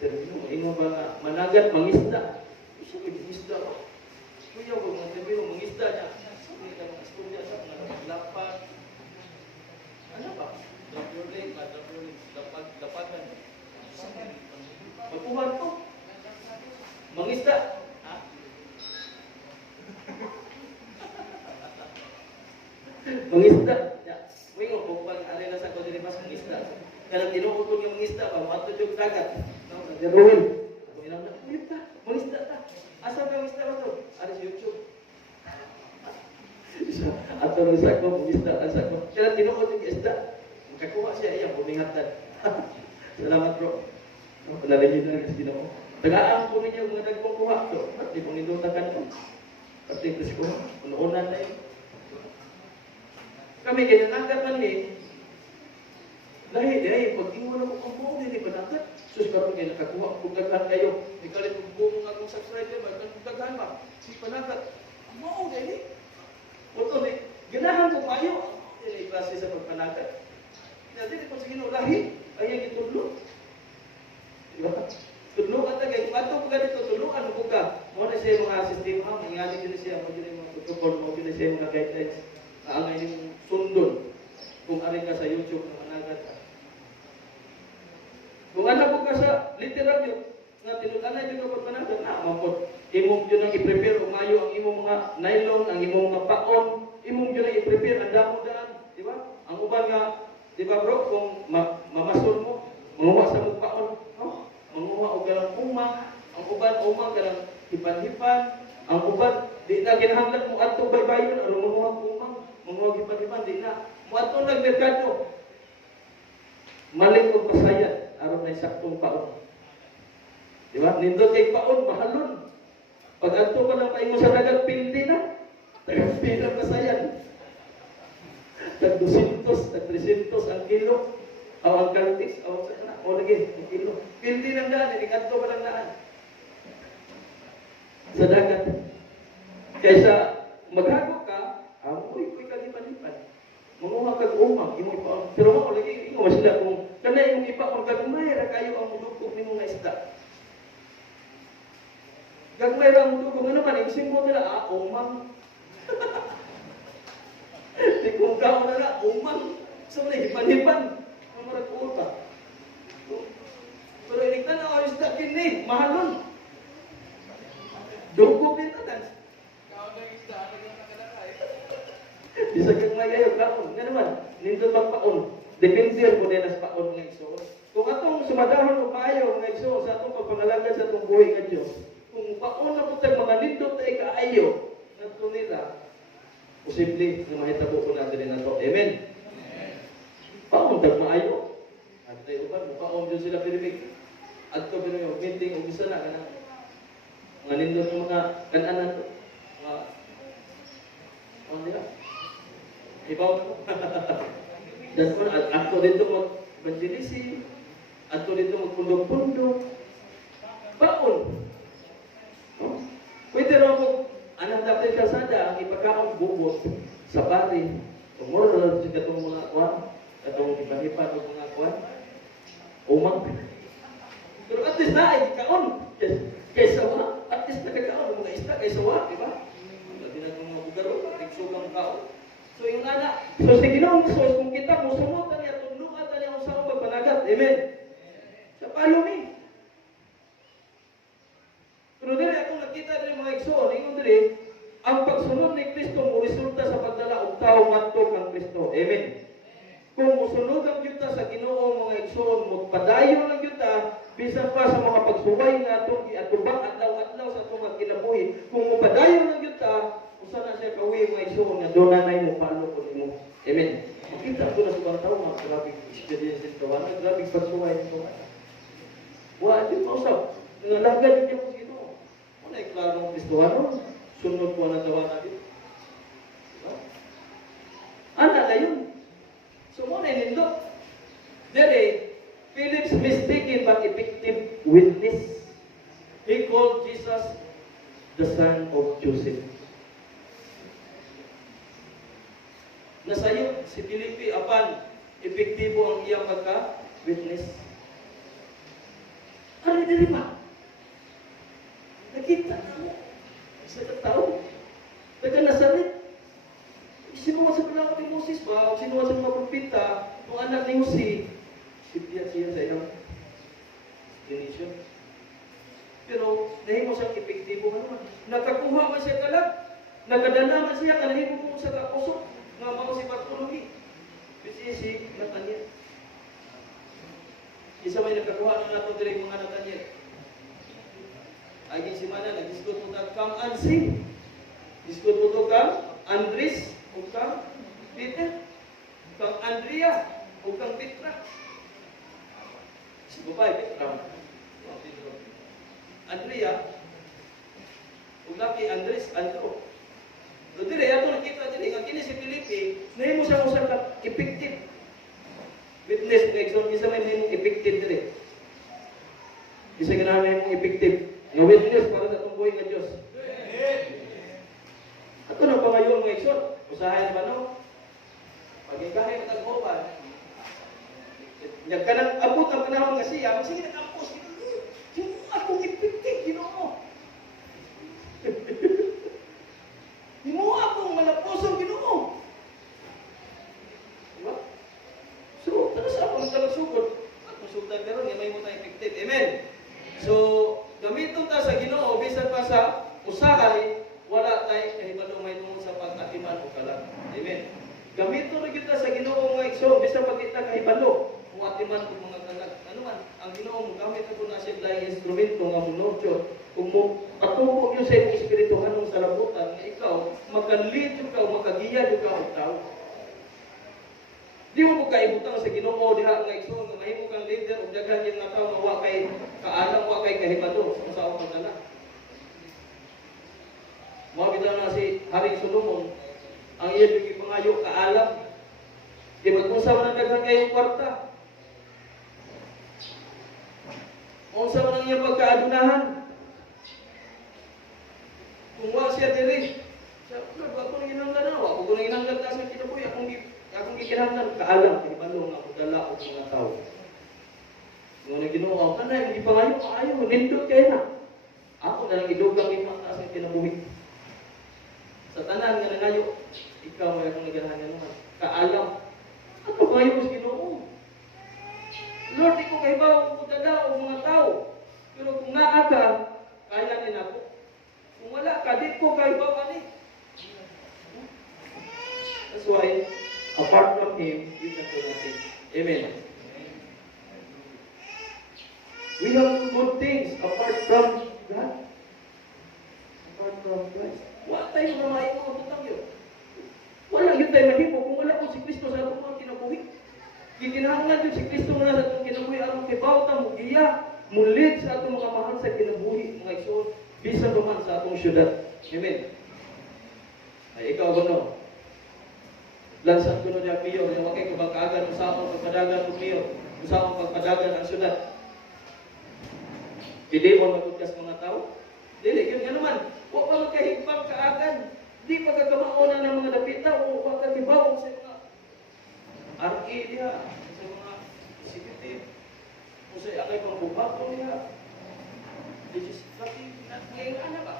termino, ingon ba nga managat mangisda. Usa kay mangisda ba? Kuyaw ko mga termino mangisda niya. Sumay ka mga istorya sa mga lapat. Ano ba? Lapagan. Magkuhan ko. Mangisda. Ha? Mangisda. Wingo kung pag-alala sa ko dili mas mangisda. Kaya tinuod yung mangisda pa, mato yung dagat. No, nagdaruhin. Ako ilang na, ulit ka, mangisda ka. Asa ka mangisda mo to? Ano sa YouTube? Ato lang sa ko, mangisda, asa ko. Kaya tinuod yung isda. Magkakuha siya, iya, bumingatan. Salamat bro. Palalagin na kasi din ako. Tagaan po ninyo mga nagpong kuha. Ba't di pong nindutakan ko? Pati kasi ko, unuunan na yun. Kami ginanagat man ni, dahil pag-ingon ako ang buong hindi panagat. Sus, karoon kayo nakakuha, pagdagan kayo. Ikalit kung buong mga kong subscriber, pagdagan ba? Si panagat, ang buong dahil. Oto, ganahan ko kayo. Hindi na klase sa pagpanagat. Hindi ko sige no, lahi, ayaw itudlo. Diba? Tudlo ka tagay. Kung ato ka dito, tudloan mo ka. Muna siya mga sistema, mangyali din siya, mo din mga protocol, mo din siya mga guidelines. Ang inyong sundon kung ari ka sa YouTube na managat ka. Kung ano po ka sa literal yun, nga tinutanay yun kapag managat na, mapot. Imong yun ang i-prepare, umayo ang imong mga nylon, ang imong mga paon, imong yun ang i-prepare, ang damo-daan, di ba? Ang uban nga, di ba bro, kung mamason mo, manguha sa mong paon, no? Manguha o galang umang, ang uban umang galang hipan-hipan, ang uban, di na kinahanglan mo ato baybayon, aron manguha umang, mga gipan-gipan, di na. Muato nagmerkado. Maling kong pasayad, aron na saktong paon. Di ba? Nindot kay paon, mahalon. Pag ato ka lang paingo sa dagat, pildi na. Tag-pildi na pasayad. Tag-200, tag-300 ang kilo. Aw ang kaltis, aw sa kana. O lagi, ang kilo. Pildi ng daan, hindi ato ka lang daan. Sa dagat. Kaysa maghagok ka, uy, kalipan-lipan. Manguha kag umang, imong ipaon. Pero mo lagi ingon sila kung kana imong ipaon kag mayra kayo ang mudugtog nimo nga isda. Kag mayra ang mudugtog ano man isin mo nila umang. Di kung gaw na umang. So na hipan-hipan. Ang murag uta. Pero iniktan na isda kini, mahalon. Dugog din tanan. Bisa kang magayo kaon. Nga naman, nindot magpaon. Depender mo din sa paon ng igsoon. Kung atong sumadahon o maayo ng igsoon sa atong pagpangalagan sa atong buhay ka Diyos, kung paon na po tayo mga nindot na ikaayo, nato nila, posible na mahitabo po natin na ito. Amen? Paon tayo maayo. At tayo ba, paon Diyos sila pirimig. At ito pirimig, meeting o bisa na, mga nindot ng mga kanan to. Mga, ano nila? Ibaw ko. Dan po, ato dito mag-banjilisi, ato dito magpundok-pundok. Baon. Oh? Pwede rin ako, anong dapat kasada, ang ipagkaong bubot sa bari. Tumuro sa katong mga kwan, katong ipahipan ng mga kwan. Umang. Pero at least na, ay kaon. Kaysa wa, at least nakakaon, mga isda, kaysa wa, di ba? Hindi na mga bugaro, nagsugang kaon. So yung anak, so sige na, so kung kita mo sunod, Amen. Sa follow me. Pero dili atong nakita diri mga igsoon, ingon diri, ang pagsunod ni Kristo mo resulta sa pagdala og tawo ngadto kang Kristo. Amen. Kung musunod ang yuta sa Ginoo mga igsoon mo, padayon ang yuta bisan pa sa mga pagsuway nga atong giatubang adlaw-adlaw sa atong mga kinabuhi. Kung mopadayon ang yuta, usa na siya kawi mga igsoon nga do na nay mo palo ko nimo. Amen. Makita ko na sa mga tawo nga grabe experience nito, grabe pagsuway nito. Wa di pa usab. Nalagad niya ko Ginoo. Ano ay klarong Kristohano? Sunod ko ang tawa natin. Ana na yun. So, muna nindot. Dere, Philip's mistaken but effective witness. He called Jesus the son of Joseph. Nasayo si Filipe apan epektibo ang iyang pagka-witness. Ano diri ba? Nakita na mo sa tao. Daga Nazaret. Sinuwa sa panahon ni Moses ba? O sinuwa sa mga propeta, ang anak ni Jose, siya sa iyang explanation. Pero, nahimo siyang epektibo naman. Nakakuha man siya kalag. Nakadala man siya, kanahimo mo sa kapuso. Nga mga si Bartolome. Kasi si Nathaniel. Isa may nakakuha na nato diri mga Nathaniel. Aging si Mana, nag-discute mo ta, come and see. Discute mo to kang Andres, o kang Peter, kang Andrea, o kang Petra. Si babae, Petra. Andrea, o laki Andres, Andro. So, dire, ato nakita dili, nga kini si Filipe, nahimo siya mo sa effective witness, kaya isa may nahimong effective dili. Isa ganahan nahimong effective. Nga witness para sa itong buhay ng Diyos. Ato na pangayon mga igsoon. Usahay naman no? Pag-ikahin at ang-opan. Nagkanang abot ang panahon nga siya, sige nag-ampos. Yung akong effective, Ginoo. Yung akong malapusong, Ginoo. Diba? So, ano sa akong talagsugod? At masugdan ka ron, yung may mo tayong effective. Amen? So, gamiton ta sa Ginoo bisan pa sa usahay wala tay kahibalo may tungod sa pagkatiman o kalag. Amen. Gamiton ra kita sa Ginoo nga igsoon bisan pa kita kahibalo o atiman og mga kalag. Ano man ang Ginoo mo gamit ako na siya dai instrumento nga munodyo kung mo patubo yo sa imong espiritu hanong sa labutan nga ikaw makanlid ka o makagiya ka og tao. Di mo kaibutang sa Ginoo diha nga igsoon nga mahimo kang leader ug daghan yung nga tawo nga wa kay kaalam wa kay kahibalo sa usaw pagdala. Mo bitaw na si Haring Solomon ang iya bigi pangayo kaalam. Di mag-usa man daghan kay kwarta. Unsa man ang iyang pagkaadunahan? Kung wa siya diri, sa ako nang ginanglan wa ko nang ginanglan ta sa kinabuhi akong gikinahanglan kaalam kay balo nga pagdala og mga tawo. Ngunit Ginoo kanay hindi pa ngayon ayo nindot kay na. Ako na lang idugang imong taas ng kinabuhi. Sa tanan nga nangayo, ikaw may akong naganahan naman. Kaalam. Ako kayo sa Ginoo. Lord, di ko kahibaw ang pagdala og mga tawo. Pero kung naa ka, kaya din ako. Kung wala ka, di ko kahibaw ani. That's why, apart from Him, you can do nothing. Amen. We have good things apart from God. Apart from Christ. Wala tayo na maayong mga butang yun. Wala yun tayo mahimo kung wala po si Kristo sa atong mga kinabuhi. Gikinahanglan yun si Kristo na sa atong kinabuhi. Ang kibawta mo giya, mulit sa atong mga mahal sa kinabuhi. Mga igsoon, bisan naman sa atong syudad. Amen. Ay, ikaw ba no? Lansan ko na niya piyo, na wakay kabangkagan, usapang pagpadagan ko piyo, usapang pagpadagan ang syudad. Dili mo magudkas mga tao? Dili, yun nga naman. Huwag pa magkahigpang kaagan. Di pagkakamauna ng mga dapita o huwag kagibawang sa mga RA niya, sa mga executive, o sa akay pang bubato niya. Legislative, ngayon anak ba?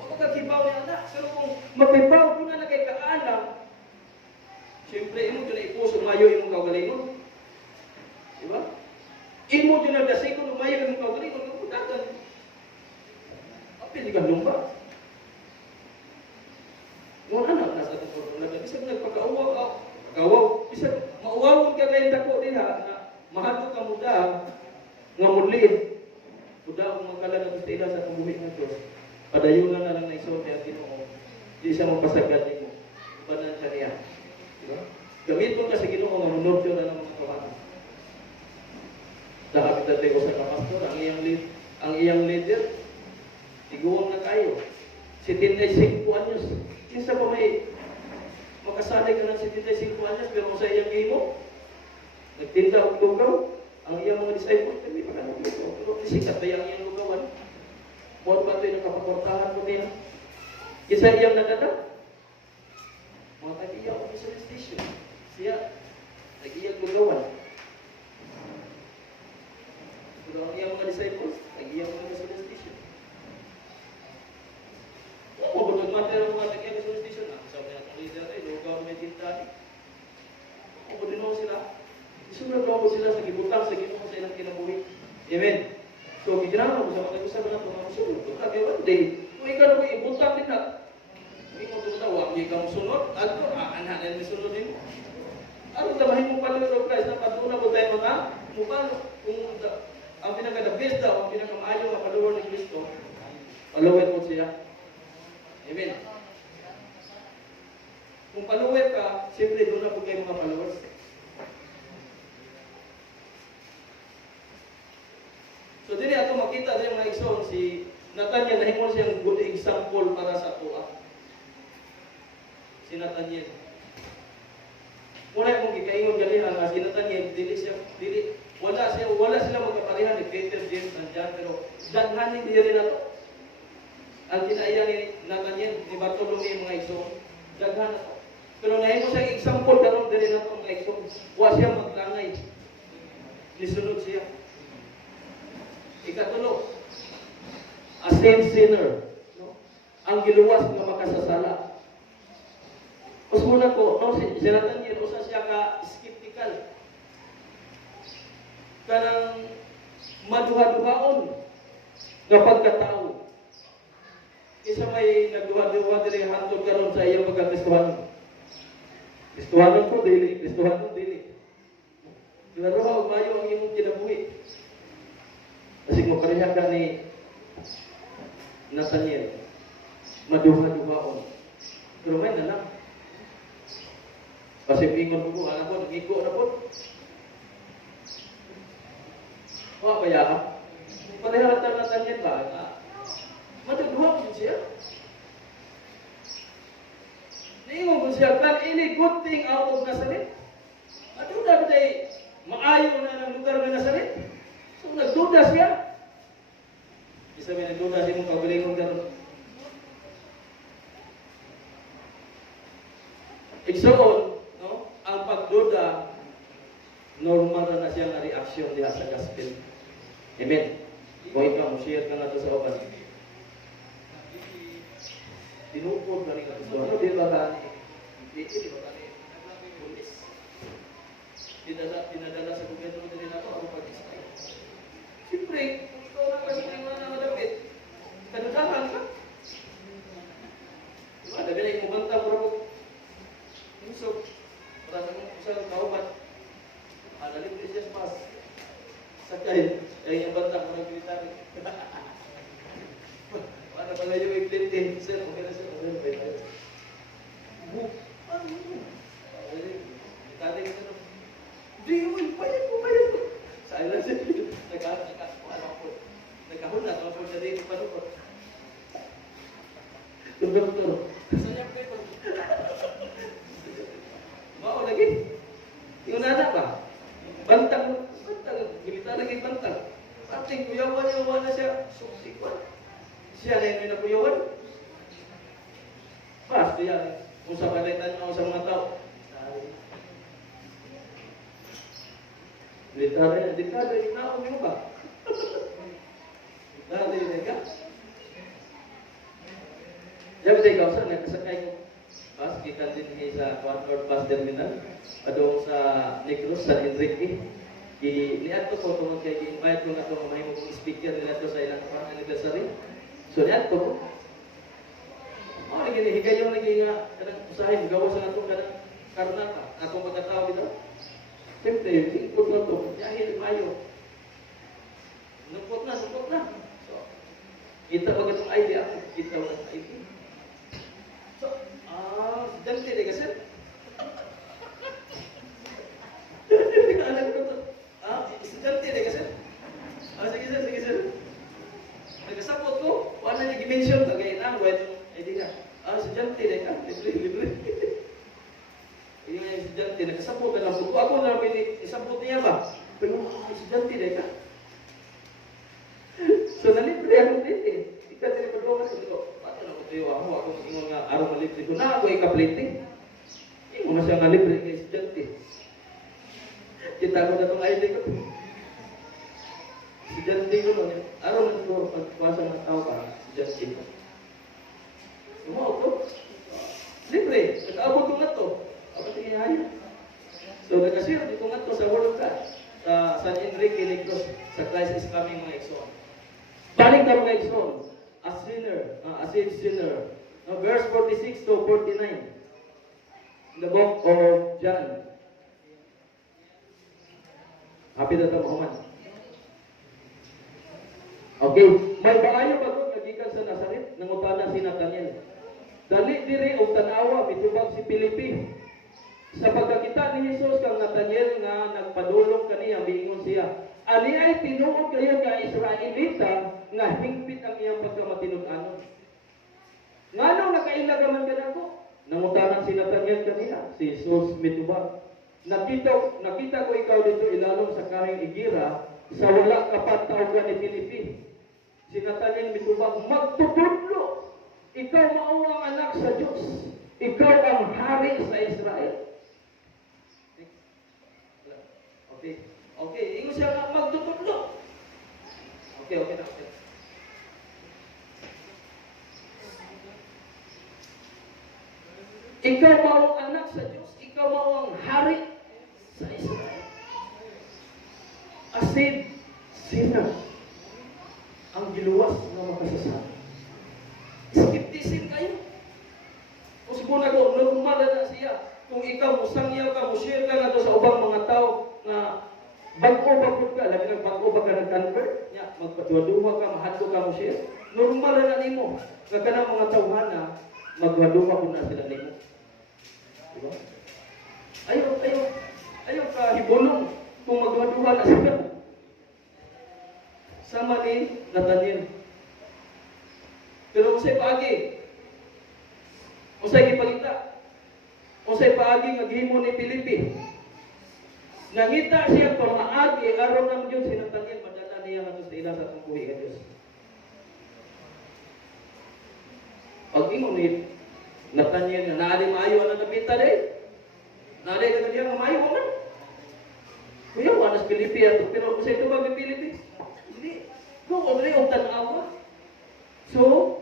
Huwag kagibaw niya anak. Pero kung magkibaw ko na kay kaalam, siyempre, imo ko na ipuso mayo imong kaugalingon. Diba? Imo din na kasi kung lumayo ng kagaling, magkakutagan. Apil ka lumba. Yung anak, nasa itong problema, bisag nagpakauwaw ka, bisag mauwawon ka ngayon dako din ha, na mahalo ka muda, nga mulid. Muda kung magkala na gusto ila sa pambuhi ng Diyos. Padayunan na lang na iso niya Ginoo. Di siya magpasagad mo. Ibanan siya niya. Diba? Gamit mo ka sa Ginoo nga munod siya na ng mga kawanan. Nakapit natin ko sa kapastor, ang iyang leader, tiguan na kayo. 75 anyos. Kinsa pa may makasanay ka ng 75 anyos, pero sa iyang gimo, nagtinda og lugaw, ang iyang mga disciples, hindi pa ka naglugaw. Pero sikat ba yung iyang lugawan? More pa ito'y nakapaportahan ko niya. Isa iyang nadada. Mga tag-iyak ko sa station. Siya, nag-iyak lugawan. Pero ang iyang mga disciples, nag-iyak mga sa station. Oo, kung nagmatter ang mga tag-iyak sa station, sabi na itong leader ay, lugaw may tintari. Oo, din ako sila. Isulat ako sila sa gibutang, sa Ginoo sa ilang kinabuhi. Amen. So, giginawa ko sa mga usap na ito, mga musulod. Kung kaya one day, kung ikaw na ko ibutang din na, kung ikaw doon na, huwag niyo ikaw sunod, at ito, anak na yung sunod din mo. Ano tamahin mo pala yung Christ na patuna mo tayo mga mukha, kung ang pinaka-the best daw, ang pinaka-maayo na follower ni Kristo, follower mo siya. Amen. Kung follower ka, siyempre doon na po kayo mga followers. So, dili ato makita din mga igsoon, si Nathaniel, nahimon siyang good example para sa tuwa. Si Nathaniel. Muna mong gikaingon galihan nga si Nathaniel, wala sila magkaparehan ni Peter, James, and John, pero daghanin diri na to. Ang kinaiya ni Nathaniel, ni Bartolome, mga igsoon, daghan na to. Pero nahimon siyang example karon diri na to mga igsoon. Wa siya magtangay. Nisunod siya. Ikatulo, a same sinner, no? Ang giluwas nga makasasala. Mas muna ko, no, si Nathaniel, usa siya ka skeptical. Kanang maduha-duhaon nga pagkatao. Isa may nagduha-duha diri hantod karon sa iyang pagkakristohanon. Kristohanon ko dili, Kristohanon dili. Claro ha, mayo ang imong kinabuhi. Kasi kung pareha ka ni Nathaniel, maduha-duhaon. Pero may na lang. Kasi pingon ko, anak ko, nag-iko na po. Wala kaya ka? Pareha ka Nathaniel ba? Maduha ko siya. Naingon ko siya, can any good thing out of Nazareth? Ano dapat ay maayo na ng lugar ng Nazareth? So, nagduda siya. Isa may nagduda siya mong kagalingon ka ron. Igsoon, no? Ang pagduda, normal na siya na reaksyon diha sa gospel. Amen. Kung ikaw, share ka na ito sa opas. Tinupod na rin ka ito. Ano di ba ka ni pulis? Pinadala sa gobyerno din na ito, ang pag-istay. Siyempre, kung ikaw na kasi ng mga nakalapit, kanudahan ka. Diba? Dabi na yung banta, bro. Insog. Para sa kong isang kaubat. Alalim din siya sa mas. Sakay. Kaya yung banta, kung nag-military. Para pala yung i-plate. Sir, okay na sir. Okay na tayo. Book. Ano yun? Military ka na. Di yun, bayad ko. Silence it. Nagkahon na, mga pagka dito pa rin. Turo. Saan niya po ito? Mao lagi. Yung nana pa. Bantang. Gilita lagi bantang. Ating kuyawan niya, wala siya. Suksikwan. Siya na yun na kuyawan. Basta yan. Kung sa palitan mo sa mga tao. Dekada yung naon mo ba? Dekada yung nega. Sabi tayo kausan, nagkasakay ko bus, kita din sa Quad Bus Terminal, padung sa Negros, San Enrique. Niadto ko tungod kay gi-invite ko nga itong mahimo kong speaker nila to sa ilang anniversary. So niadto ko. Lagi higayon lagi nga kanang usahay gawa sa atong kanang karnata atong pagkatao dito. Siyempre, ikot na to, dahil mayo. Nupot na. So, kita ba itong idea? Kita ba itong idea? So, dante de kasi. Alam ko to. Dante de kasi. Sige sir. Nagkasapot ko, wala niya gimension kagaya na, idea ka. Estudyante de ka, libre. Yung estudyante, nagkasapot ka lang. Ako na isapot niya ba? Pero estudyante de ka. So, nalibre ako dito. Ika din pa doon kasi ko, paano na ko tayo ako? Ako ingon nga araw na libre ko. Na ako ika-plating. Ingon na siya nga libre kay estudyante. Kita ko na itong ID ko. Estudyante ko nun. Araw na ito, pagpasa ng tao ka, estudyante ko. Sumaw ko. Libre. Nakaabot ko nga ito. Ako tingin haya. So, nagkasir dito nga ito sa Word of God. Sa San Enrique Negros. Sa Christ is Coming mga Exxon. Balik na mga Exxon. A saved sinner. Verse 46 to 49. In the book of John. Happy na ito, Muhammad. Okay. May baayo ba ito nagikan sa Nazaret? Nangutana si Nathaniel. Dali diri og tanawa mitubag si Filipi. Sa pagkakita ni Jesus kang Nathaniel nga nagpadulong kaniya miingon siya, ani ay tinuod kayo ka Israelita nga hingpit ang iyang pagkamatinud-anon. Ngano nakailagaman ka nako? Nangutanan si Nathaniel kaniya, si Jesus mitubag. Nakita ko ikaw dito ilalom sa kahing igira sa wala kapatawgan ni Filipi. Si Nathaniel mitubag, magtutudlo. Ikaw mao ang anak sa Diyos. Ikaw ang hari sa Israel. Okay. Ingon siya nga magtutudlo. Okay. Ikaw mao ang anak sa Diyos. Ikaw mao ang hari sa Israel. Asin, sina ang giluwas na makasasabi. Skeptisin kayo. Kung siguro ko, normal na siya. Kung ikaw musangyaw ka, mushare ka na sa ubang mga tao na bago-bago ka, lagi ng bago ba ka nag-convert, magpatuwa ka, mahadlo ka mushare. Normal na nimo. Nga ka ng mga tawhana, magwaduwa ko na sila nimo. Diba? Ayaw ka hibulong kung magwaduwa na sila. Sama ni Nathaniel. Pero usay paagi. Usay gipangita. Usay paagi nga gihimo ni Filipi. Nangita siya pamaagi aron ang Dios si Nathaniel madala niya ngadto sa ila sa tungkuhi ka Dios. Pag ingon ni Nathaniel na naali maayo ang napita day. Naali ka diya nga maayo man. Kuya wanas Filipi ato pero usay tubag ni Filipi. Hindi. Kung odre og tan-awa. So,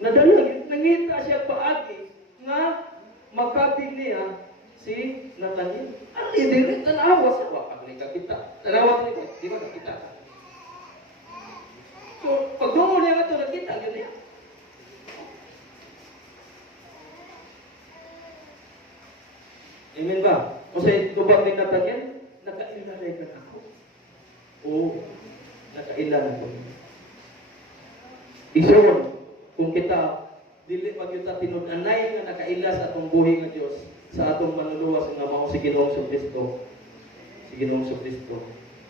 nangita siya paagi nga makabig niya si Nathaniel. Ang lidirit na naawa sa wakag ni kakita. Tanawa ni di ba kakita? So, pagdungo niya nga ito, nakita niya niya. Amen ba? O sa tubag ni Nathaniel, nakailalay ka na ako. Oo, nakailalay ko. Isun, kung kita dili pag kita tinud-anay nga nakaila sa atong buhi nga Dios, sa atong manluluwas nga mao si Ginoong Kristo. Si Ginoong Kristo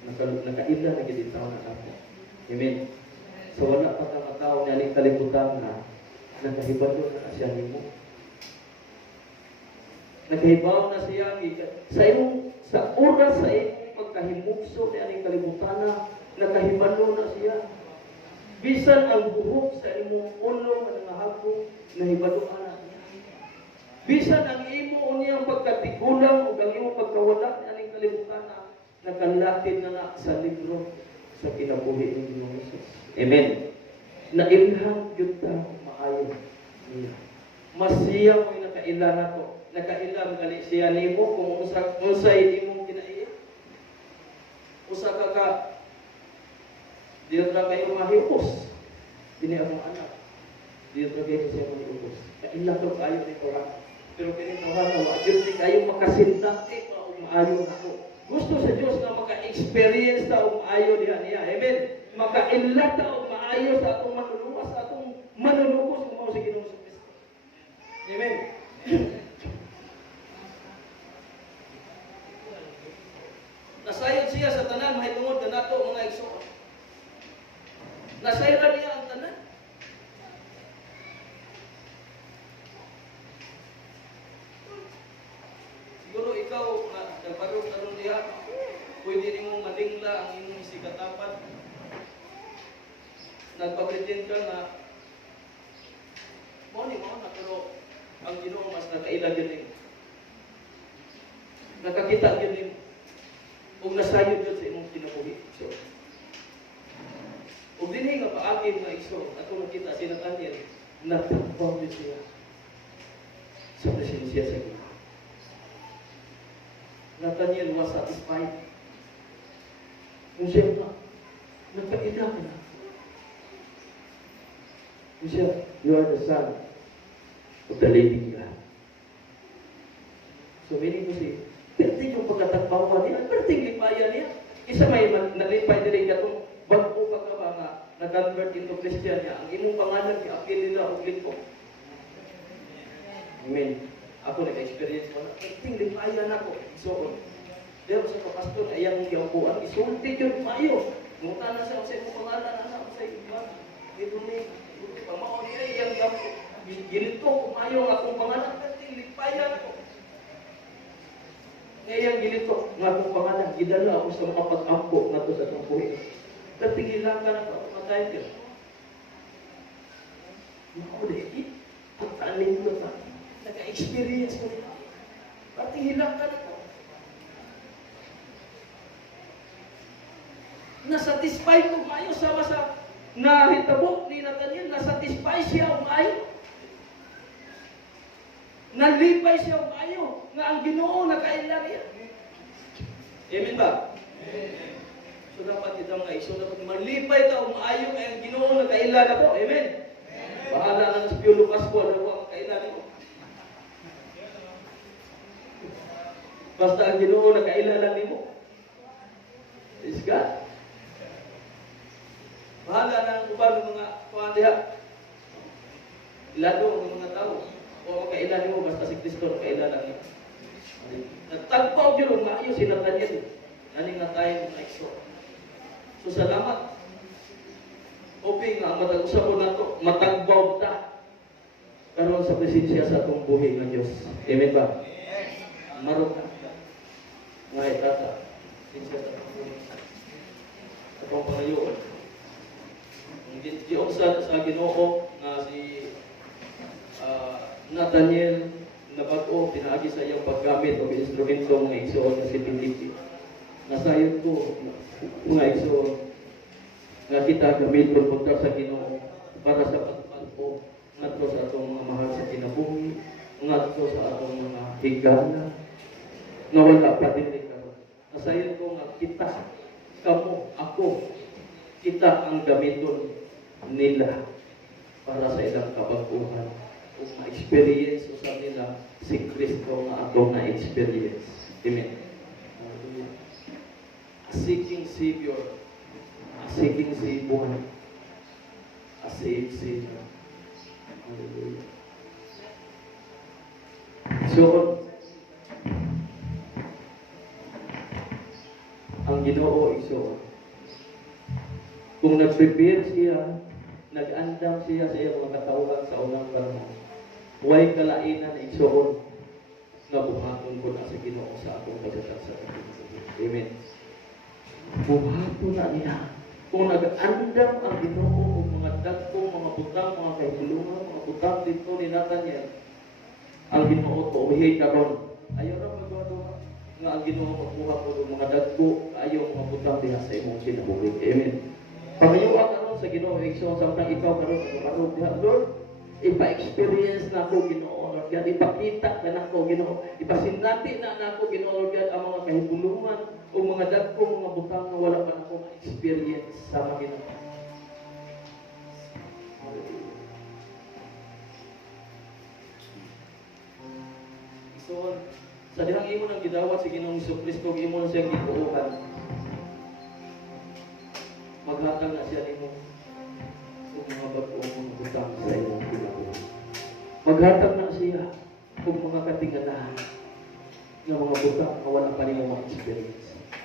nakaila na gid tawo na ato. Amen. So wala pa ka matao na aling kalibutan na nakahibalo na siya nimo. Nakahibaw na siya sa imong sa oras sa imong pagkahimugso ni aling kalibutan na nakahibalo na siya. Bisan ang buhok sa imong ulo nga nangahagpo nahibaluan na niya. Bisan ang imo uniyang pagkatigulang ug ang imong pagkawala ni aning kalibutan na nakalatid na sa libro sa kinabuhi ni Ginoong Hesus. Amen. Nailhan gyud ta maayo niya. Masiya mo nakaila nato. Nakaila gali siya nimo kung unsay imong kinaiya. usa ka dira kayo mahipos. Dini akong anak. Dira kayo siya mahipos. Kaila to kayo ni Torah. Pero kini Torah na wa jud kayo makasintati pa og maayo nako. Gusto sa Dios na maka-experience ta og maayo diha niya. Amen. Maka-inlat ta og maayo sa atong manuluwas, sa atong manulubos kung mao si Ginoong Kristo. Amen. Nasayod siya sa tanan mahitungod kanato mga igsoon. Nasayod niya ang tanan. Siguro ikaw na nagpadung karon diha, pwede nimo madingla ang imong isikatapan. Nagpapretend ka na mo na pero ang Ginoo mas nakaila gyud. Nakakita gyud kung nasayod yun sa imong kinabuhi. So, kung dinhi nga paagi mga igsoon, ato nakita si Nathaniel, natagpaw yun siya sa presensya sa Ginoo. Nathaniel was satisfied. Kung siya na, nagpaila ka na. Kung siya, you are the son of the living God. So, meaning ko siya, perting yung pagkatagpawa niya, perting lipaya niya. Isa may nalipay din katong bago pa ka ba nga na-convert into Christian niya. Ang imong pangalan, i-appeal nila o liko. Amen. Ako nag-experience ko na, perting lipaya na ko. So, pero sa kapastor, ayang mong yapuan, isulti yun mayo. Ngunta na siya, sa imong pangalan, anak, sa iba. Ito ni, pamao niya, iyang yapo. Ginito, kumayo ang akong pangalan, perting lipaya na ko. Ngayang ginito, nga akong pangalan, gidala ako sa mga pag-ampo nga to sa itong buhay. Tatigilan ka na ako, matayin ka. Ako dahil, pagkaanin ko na, naka-experience ko nila. Tatigilan ka na ako. Nasatisfy ko kayo sa nahitabo ni Nathaniel, nasatisfy siya umayo. Nalipay siya umayo nga ang Ginoo nakaila niya. Amen ba? Amen. So dapat kita mga iso, dapat malipay ta umayo kay ang Ginoo nakaila na po. Amen. Amen. Bahala na sa Pio Lucas po na ang kaila nimo. Basta ang Ginoo nakaila lang nimo. Praise God. Bahala na ang uban ng mga kuandiha. Ilado ng mga tao. O kailan mo basta si Kristo kailan lang niya. Nagtagpaw yun, maayo si Nathaniel. Naning nga tayo mga ekso. So salamat. Hoping nga matag-usap ko na ito, matagbaw ta. Karoon sa presensya sa itong buhay ng Diyos. Amen ba? Marot ka. Nga itata. Presensya sa itong buhay. Itong pangayoon. Ang sa Ginoo nga si Nathaniel nabago, pinaagi sa iyang paggamit o instrumento mga igsoon na si Felipe. Nasayod ko, mga igsoon, nga kita gamiton punta sa Ginoo para sa pagpalpo ngadto sa atong mga mahal sa kinabuhi, ngadto sa atong mga higala, nga wala pa din karon. Nasayod ko nga kita, kamo, ako, kita ang gamiton nila para sa ilang kabaguhan. Kung ma-experience o sa nila si Kristo nga atong na-experience. Amen. Hallelujah. A seeking Savior, a seeking Savior, a saved Savior. Hallelujah. So, ang Ginoo iso, kung nag-prepare siya, nag-andam siya sa iyang mga katauhan sa unang panahon, huwag kalainan na igsoon nga buhaton ko na sa Ginoo sa akong pagdating sa Panginoon. Amen. Buhaton na niya. Kung nag-andam ang Ginoo o mga dagko, mga butang, mga kahibulungan, mga butang dito ni Nathaniel, ang Ginoo to, umihay karon. Ayaw na magwado nga ang Ginoo magbuhat ko mga dagko, ayaw mga butang diha sa imong kinabuhi. Amen. Pangayuan karon sa Ginoo, igsoon samtang ikaw karon diha, Lord, ipa-experience na ako Ginoo, Lord God, ipakita na ako Ginoo, ipasinati na ako Ginoo, Lord God, ang mga kahibulungan, o mga dagko mga butang nga wala pa nako ma-experience sa Ginoo. So, sa dihang imo nang gidawat sa Ginoong Jesucristo, imo na siyang gibuuhan. Maghatag na siya nimo kung mga bag-ong mga butang sa imong kinabuhi. Maghatag na siya kung mga katingalahan ng mga butang na wala pa nimo ma-experience.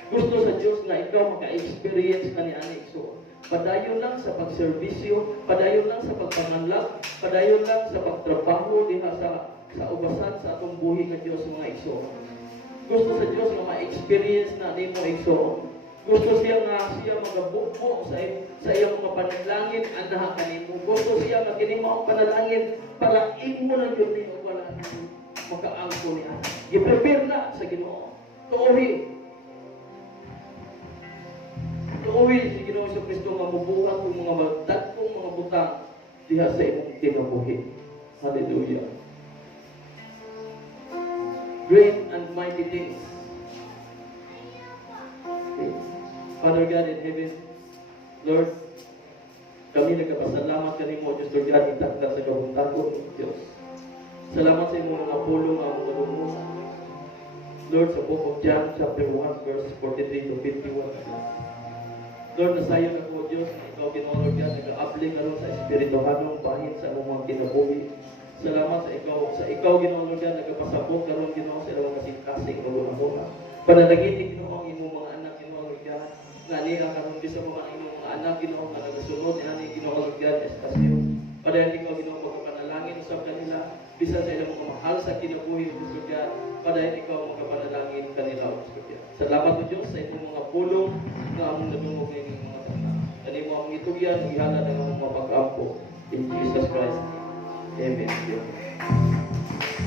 Gusto sa Diyos na ikaw maka-experience ka ni Ani Igsoon. Padayon lang sa pagserbisyo, padayon lang sa pagpanganlag, padayon lang sa pagtrabaho diha sa ubasan sa atong buhi nga Diyos mga Igsoon. Gusto sa Diyos nga ma-experience na nimo Igsoon. Gusto siya nga siya magabukbo sa iyang mga panalangin anaha kanimo. Gusto siya nga kini mao panalangin para imo na gyud ni wala na makaangko niya. Gi-prepare na sa Ginoo. Tuoy si Ginoong Jesucristo nga mubuhat kung mga dagkong mga butang diha sa imong kinabuhi. Hallelujah. Great and mighty things. Okay. Father God in heaven, Lord, kami nagpasalamat kanimo Diyos Lord God, itakda sa kabuntagon Diyos. Salamat sa imong mga pulong ang mga lumusan. Lord, sa book of John chapter 1 verse 43 to 51. Lord, nasayon ako Diyos na ikaw Ginoo Lord God, nag-aabli karon sa espirituhanong bahin sa imong mga kinabuhi. Salamat sa ikaw Ginoo Lord God, nagpasabot karon Ginoo sa imong kasing-kasing mga panalangin Ginoo ang imong mga anak Ginoo Lord God. Nga niya karon bisa mo ang imong mga anak Ginoo nga nagasunod ani Ginoo Lord God estasyon. Padayon ikaw Ginoo magpanalangin sa kanila bisan sa ilang mga mahal sa kinabuhi Diyos Lord God. Padayon ikaw magpanalangin kanila Diyos Lord God. Salamat po Diyos sa imong mga pulong nga among nadungog ng inyong mga tanan. Kanimo among itugyan ihalad ang among mga pag-ampo in Jesus Christ. Amen.